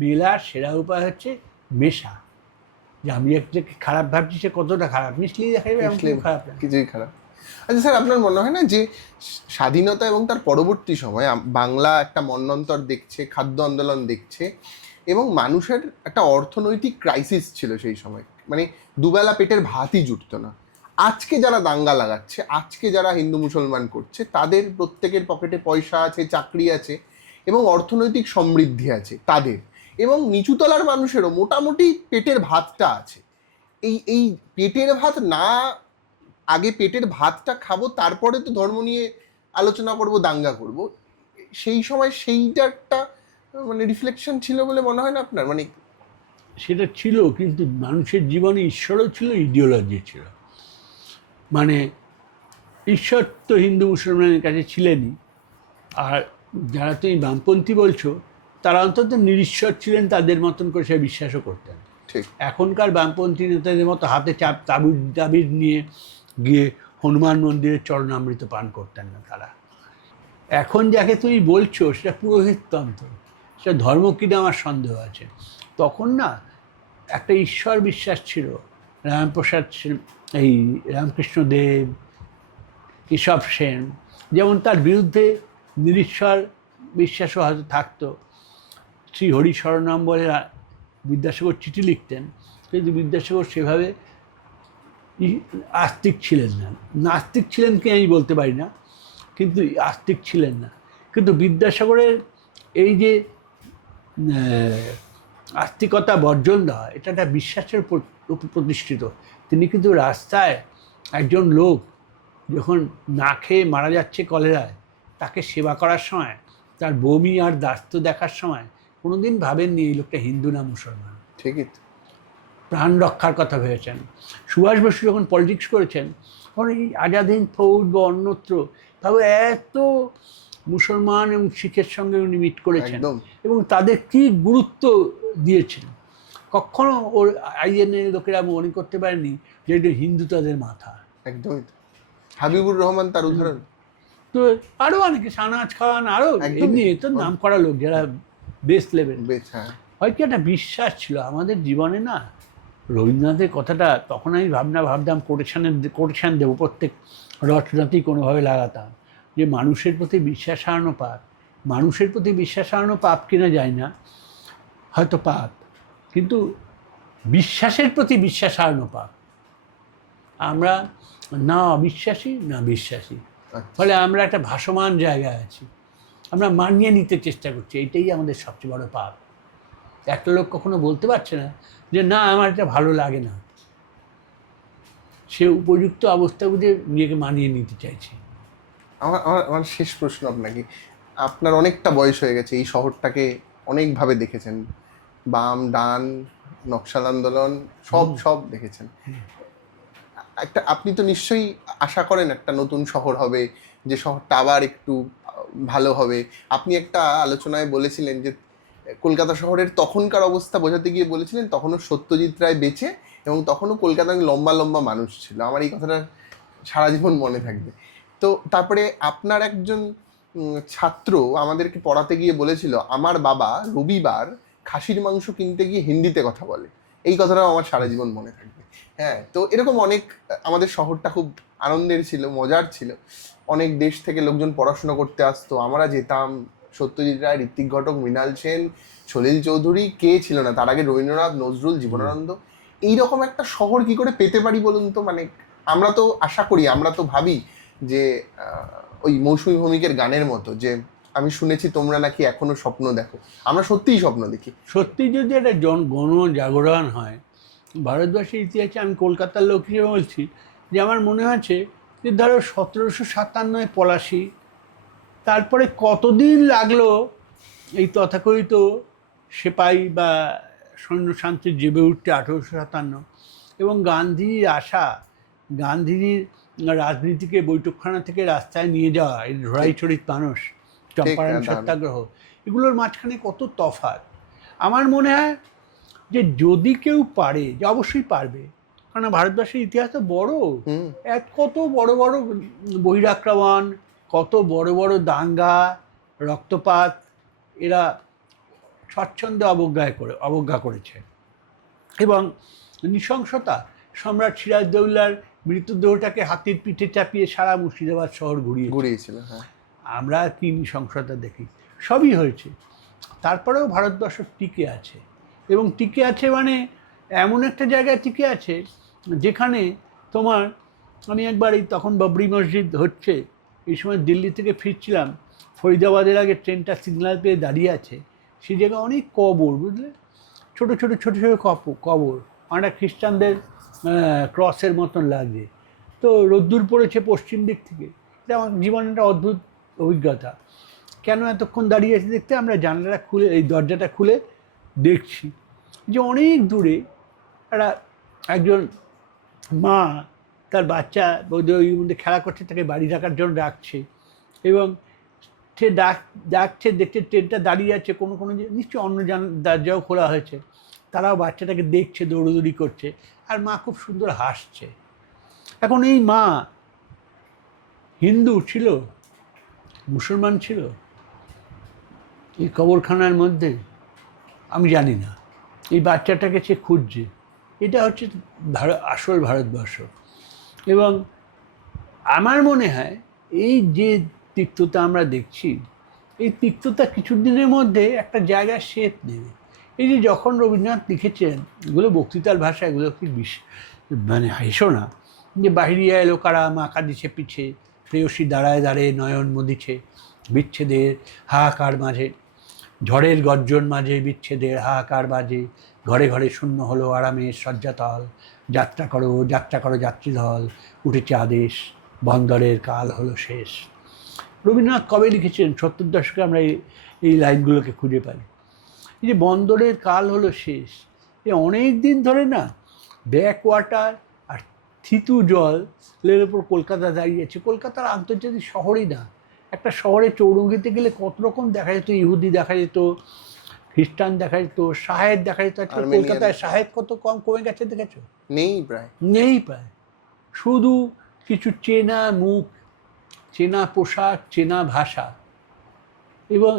মেলার সেরা উপায় হচ্ছে মেশা। যে আমি একটাকে খারাপ ভাবছি, সে কতটা খারাপ, মিশলেই দেখা যাবে খারাপ না, কিছুই খারাপ। আচ্ছা স্যার, আপনার মনে হয় না যে স্বাধীনতা এবং তার পরবর্তী সময় বাংলা একটা মন্বন্তর দেখছে, খাদ্য আন্দোলন দেখছে, এবং মানুষের একটা অর্থনৈতিক ক্রাইসিস ছিল সেই সময়, মানে দুবেলা পেটের ভাতই জুটতো না। আজকে যারা দাঙ্গা লাগাচ্ছে, আজকে যারা হিন্দু মুসলমান করছে, তাদের প্রত্যেকের পকেটে পয়সা আছে, চাকরি আছে এবং অর্থনৈতিক সমৃদ্ধি আছে তাদের, এবং নিচুতলার মানুষেরও মোটামুটি পেটের ভাতটা আছে। এই পেটের ভাত না, আগে পেটের ভাতটা খাবো, তারপরে তো ধর্ম নিয়ে আলোচনা করব, দাঙ্গা করব, সেই সময় সেইটা একটা মানে রিফ্লেকশন ছিল বলে মনে হয় না আপনার? মানে সেটা ছিল, কিন্তু মানুষের জীবনে ঈশ্বরও ছিল, ইডিওলজি ছিল। মানে ঈশ্বর তো হিন্দু মুসলমানের কাছে ছিলেনই, আর যারা তুমি বামপন্থী বলছো তারা অন্তত নিরীশ্বর ছিলেন, তাদের মতন করে সে বিশ্বাসও করতেন। ঠিক। এখনকার বামপন্থী নেতাদের মতো হাতে তাবিজ নিয়ে গিয়ে হনুমান মন্দিরের চরণামৃত পান করতেন না তারা। এখন যাকে তুমি বলছো সেটা পুরোহিততন্ত্র, সেটা ধর্ম কিনা আমার সন্দেহ আছে। তখন না একটা ঈশ্বর বিশ্বাস ছিল। রামপ্রসাদ সেন, এই রামকৃষ্ণদেব, কেশব সেন, যেমন তার বিরুদ্ধে নিরীশ্বর বিশ্বাসও হয়তো থাকতো। শ্রী হরি শরণম বলে বিদ্যাসাগর চিঠি লিখতেন, কিন্তু বিদ্যাসাগর সেভাবে আস্তিক ছিলেন না। নাস্তিক ছিলেন কি আমি বলতে পারি না, কিন্তু আস্তিক ছিলেন না। কিন্তু বিদ্যাসাগরের এই যে আস্তিকতা বর্জন দেওয়া, এটা একটা বিশ্বাসের উপর প্রতিষ্ঠিত। তিনি কিন্তু রাস্তায় একজন লোক যখন না খেয়ে মারা যাচ্ছে কলেরায়, তাকে সেবা করার সময়, তার বমি আর দাস্ত দেখার সময় কোনোদিন ভাবেননি এই লোকটা হিন্দু না মুসলমান। ঠিকই, প্রাণ রক্ষার কথা ভেবেছেন। সুভাষ বসু যখন পলিটিক্স করেছেন, তখন এই আজাদ হিন্দ ফৌজ বা অন্যত্র, তবে এত মুসলমান এবং শিখের সঙ্গে উনি মিট করেছেন এবং তাদের কী গুরুত্ব দিয়েছেন। কখনো ওর আইএনএ লোকেরা মনে করতে পারেনি যে এটা হিন্দু তাদের মাথা। একদমই। হাবিবুর রহমান তার উদাহরণ। তো আরও অনেকে, শাহনাজ খান, আরও এমনি তো নাম করা লোক যারা বেস্ট লেভেল। হয়তো একটা বিশ্বাস ছিল আমাদের জীবনে না। রবীন্দ্রনাথের কথাটা তখন আমি ভাবতাম কোটেশন দেবো, প্রত্যেক রচনাতেই কোনোভাবে লাগাতাম, যে মানুষের প্রতি বিশ্বাস হারানো পাপ। মানুষের প্রতি বিশ্বাস হারানো পাপ কিনা যায় না, হয়তো পাপ, কিন্তু বিশ্বাসের প্রতি বিশ্বাস হারানো পাপ। আমরা না অবিশ্বাসী না বিশ্বাসী, ফলে আমরা একটা ভাসমান জায়গায় আছি, আমরা মানিয়ে নিতে চেষ্টা করছি, এটাই আমাদের সবচেয়ে বড় পাপ। একটা লোক কখনো বলতে পারছে না যে না আমার এটা ভালো লাগে না, সে উপযুক্ত অবস্থা বুঝে নিজেকে মানিয়ে নিতে চাইছে। আমার শেষ প্রশ্ন আপনাকে, আপনার অনেকটা বয়স হয়ে গেছে, এই শহরটাকে অনেকভাবে দেখেছেন, বাম ডান, নকশাল আন্দোলন সব সব দেখেছেন। একটা আপনি তো নিশ্চয়ই আশা করেন একটা নতুন শহর হবে, যে শহরটা আবার একটু ভালো হবে। আপনি একটা আলোচনায় বলেছিলেন যে কলকাতা শহরের তখনকার অবস্থা বোঝাতে গিয়ে বলেছিলেন তখনও সত্যজিৎ রায় বেঁচে এবং তখনও কলকাতায় লম্বা লম্বা মানুষ ছিল। আমার এই কথাটা সারা জীবন মনে থাকবে। তো তারপরে আপনার একজন ছাত্র আমাদেরকে পড়াতে গিয়ে বলেছিল আমার বাবা রবিবার খাসির মাংস কিনতে গিয়ে হিন্দিতে কথা বলে। এই কথাটাও আমার সারা জীবন মনে থাকবে। হ্যাঁ, তো এরকম অনেক, আমাদের শহরটা খুব আনন্দের ছিল, মজার ছিল। অনেক দেশ থেকে লোকজন পড়াশোনা করতে আসতো, আমরা যেতাম। সত্যজিৎ রায়, ঋত্বিক ঘটক, মৃণাল সেন, সলিল চৌধুরী, কে ছিল না? তার আগে রবীন্দ্রনাথ, নজরুল, জীবনানন্দ। এইরকম একটা শহর কি করে পেতে পারি বলুন তো? মানে আমরা তো আশা করি, আমরা তো ভাবি যে ওই মৌসুমী ভৌমিকের গানের মতো, যে আমি শুনেছি তোমরা নাকি এখনো স্বপ্ন দেখো। আমরা সত্যিই স্বপ্ন দেখি। সত্যি যদি একটা গণ জাগরণ হয় ভারতবর্ষের ইতিহাসে, আমি কলকাতার লোক হিসেবে বলছি যে আমার মনে হচ্ছে যে ধরো 1757 পলাশি, তারপরে কতদিন লাগলো এই তথাকথিত সেপাই বা সৈন্যশান্তি জেবে উঠতে 1857, এবং গান্ধীর আশা, গান্ধীর রাজনীতিকে বৈঠকখানা থেকে রাস্তায় নিয়ে যাওয়া, এই ঢোড়াইছড়ির মানুষ, চম্পারণ সত্যাগ্রহ, এগুলোর মাঝখানে কত তফাৎ। আমার মনে হয় যে যদি কেউ পারে, যে অবশ্যই পারবে, কারণ ভারতবর্ষের ইতিহাস তো বড়, কত বড় বড় বহিরাক্রমণ, কত বড় বড় দাঙ্গা, রক্তপাত এরা স্বচ্ছন্দে অবজ্ঞা করেছে। এবং নৃশংসতা, সম্রাট সিরাজদৌল্লার মৃতদেহটাকে হাতির পিঠে চাপিয়ে সারা মুর্শিদাবাদ শহর ঘুরিয়েছিল। হ্যাঁ, আমরা কি নৃশংসতা দেখি, সবই হয়েছে। তারপরেও ভারতবর্ষ টিকে আছে, এবং টিকে আছে মানে এমন একটা জায়গায় টিকে আছে যেখানে তোমার, আমি একবার এই তখন বাবরি মসজিদ হচ্ছে, এই সময় দিল্লি থেকে ফিরছিলাম, ফরিদাবাদের আগে ট্রেনটা সিগন্যাল পেয়ে দাঁড়িয়ে আছে, সেই জায়গায় অনেক কবর, বুঝলে, ছোটো ছোটো ছোটো ছোটো কবর, অনেকটা খ্রিস্টানদের ক্রসের মতন লাগছে। তো রোদ্দুর পড়েছে পশ্চিম দিক থেকে, এটা আমার জীবনে একটা অদ্ভুত অভিজ্ঞতা। কেন এতক্ষণ দাঁড়িয়ে আছে দেখতে, আমরা জানলাটা খুলে, এই দরজাটা খুলে দেখছি যে অনেক দূরে একজন মা তার বাচ্চা ওই মধ্যে খেলা করছে, তাকে বাড়ি রাখার জন্য ডাকছে, এবং সে ডাকছে, দেখছে ট্রেনটা দাঁড়িয়ে আছে, কোনো নিশ্চয়ই অন্য দরজাও খোলা হয়েছে, তারাও বাচ্চাটাকে দেখছে, দৌড়দৌড়ি করছে, আর মা খুব সুন্দর হাসছে। এখন এই মা হিন্দু ছিল, মুসলমান ছিল এই কবরখানার মধ্যে, আমি জানি না। এই বাচ্চাটাকে সে খুঁজছে। এটা হচ্ছে আসল ভারতবর্ষ। এবং আমার মনে হয় এই যে তিক্ততা আমরা দেখছি, এই তিক্ততা কিছুদিনের মধ্যে একটা জায়গায় শেপ নেবে। এই যে যখন রবীন্দ্রনাথ লিখেছেন, এগুলো বক্তৃতার ভাষা, এগুলো কি মানে হেসো না, যে বাহিরিয়া এলো কারা, মা কাঁদিছে পিছে, প্রেয়সী দাঁড়ায় দাঁড়ায় নয়ন মুদিছে, বিচ্ছেদের হাহাকার মাঝে, ঝড়ের গর্জন মাঝে বিচ্ছেদের হাহাকার বাজে, ঘরে ঘরে শূন্য হলো আরামের শয্যাতল, যাত্রা করো যাত্রীদল, উঠেছে আদেশ, বন্দরের কাল হলো শেষ। রবীন্দ্রনাথ কবে লিখেছেন? 70 দশকে আমরা এই লাইনগুলোকে খুঁজে পাই। এই যে বন্দরের কাল হলো শেষ, এ অনেক দিন ধরে না ব্যাক ওয়াটার আর থিতু জলের ওপর কলকাতা দাঁড়িয়েছে। কলকাতার আন্তর্জাতিক শহরই না, একটা শহরে চৌরঙ্গিতে গেলে কত রকম দেখা যেত, ইহুদি দেখা যেত, খ্রিস্টান দেখা যেত, সাহেব দেখা যেত। কলকাতায় সাহেব কত কমে গেছে দেখেছো? নেই প্রায়। শুধু কিছু চেনা মুখ, চেনা পোশাক, চেনা ভাষা। এবং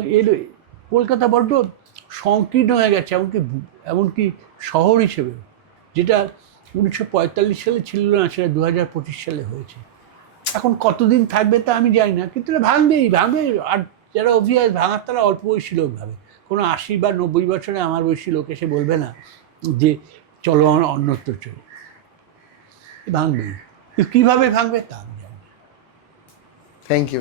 কলকাতা বড্ড সংকীর্ণ হয়ে গেছে, এমনকি শহর হিসেবে, যেটা 1945 সালে ছিল না, সেটা 2025 সালে হয়েছে। এখন কতদিন থাকবে তা আমি জানি না, কিন্তু এটা ভাঙবে। আর যারা অভিয়াস ভাঙার, তারা অল্প বয়সী লোক ভাবে। কোনো 80 বা 90 বছরে আমার বয়সী লোক এসে বলবে না যে চলো অন্যত্র চলো, ভাঙবে। কীভাবে ভাঙবে তা আমি জানি না। Thank you.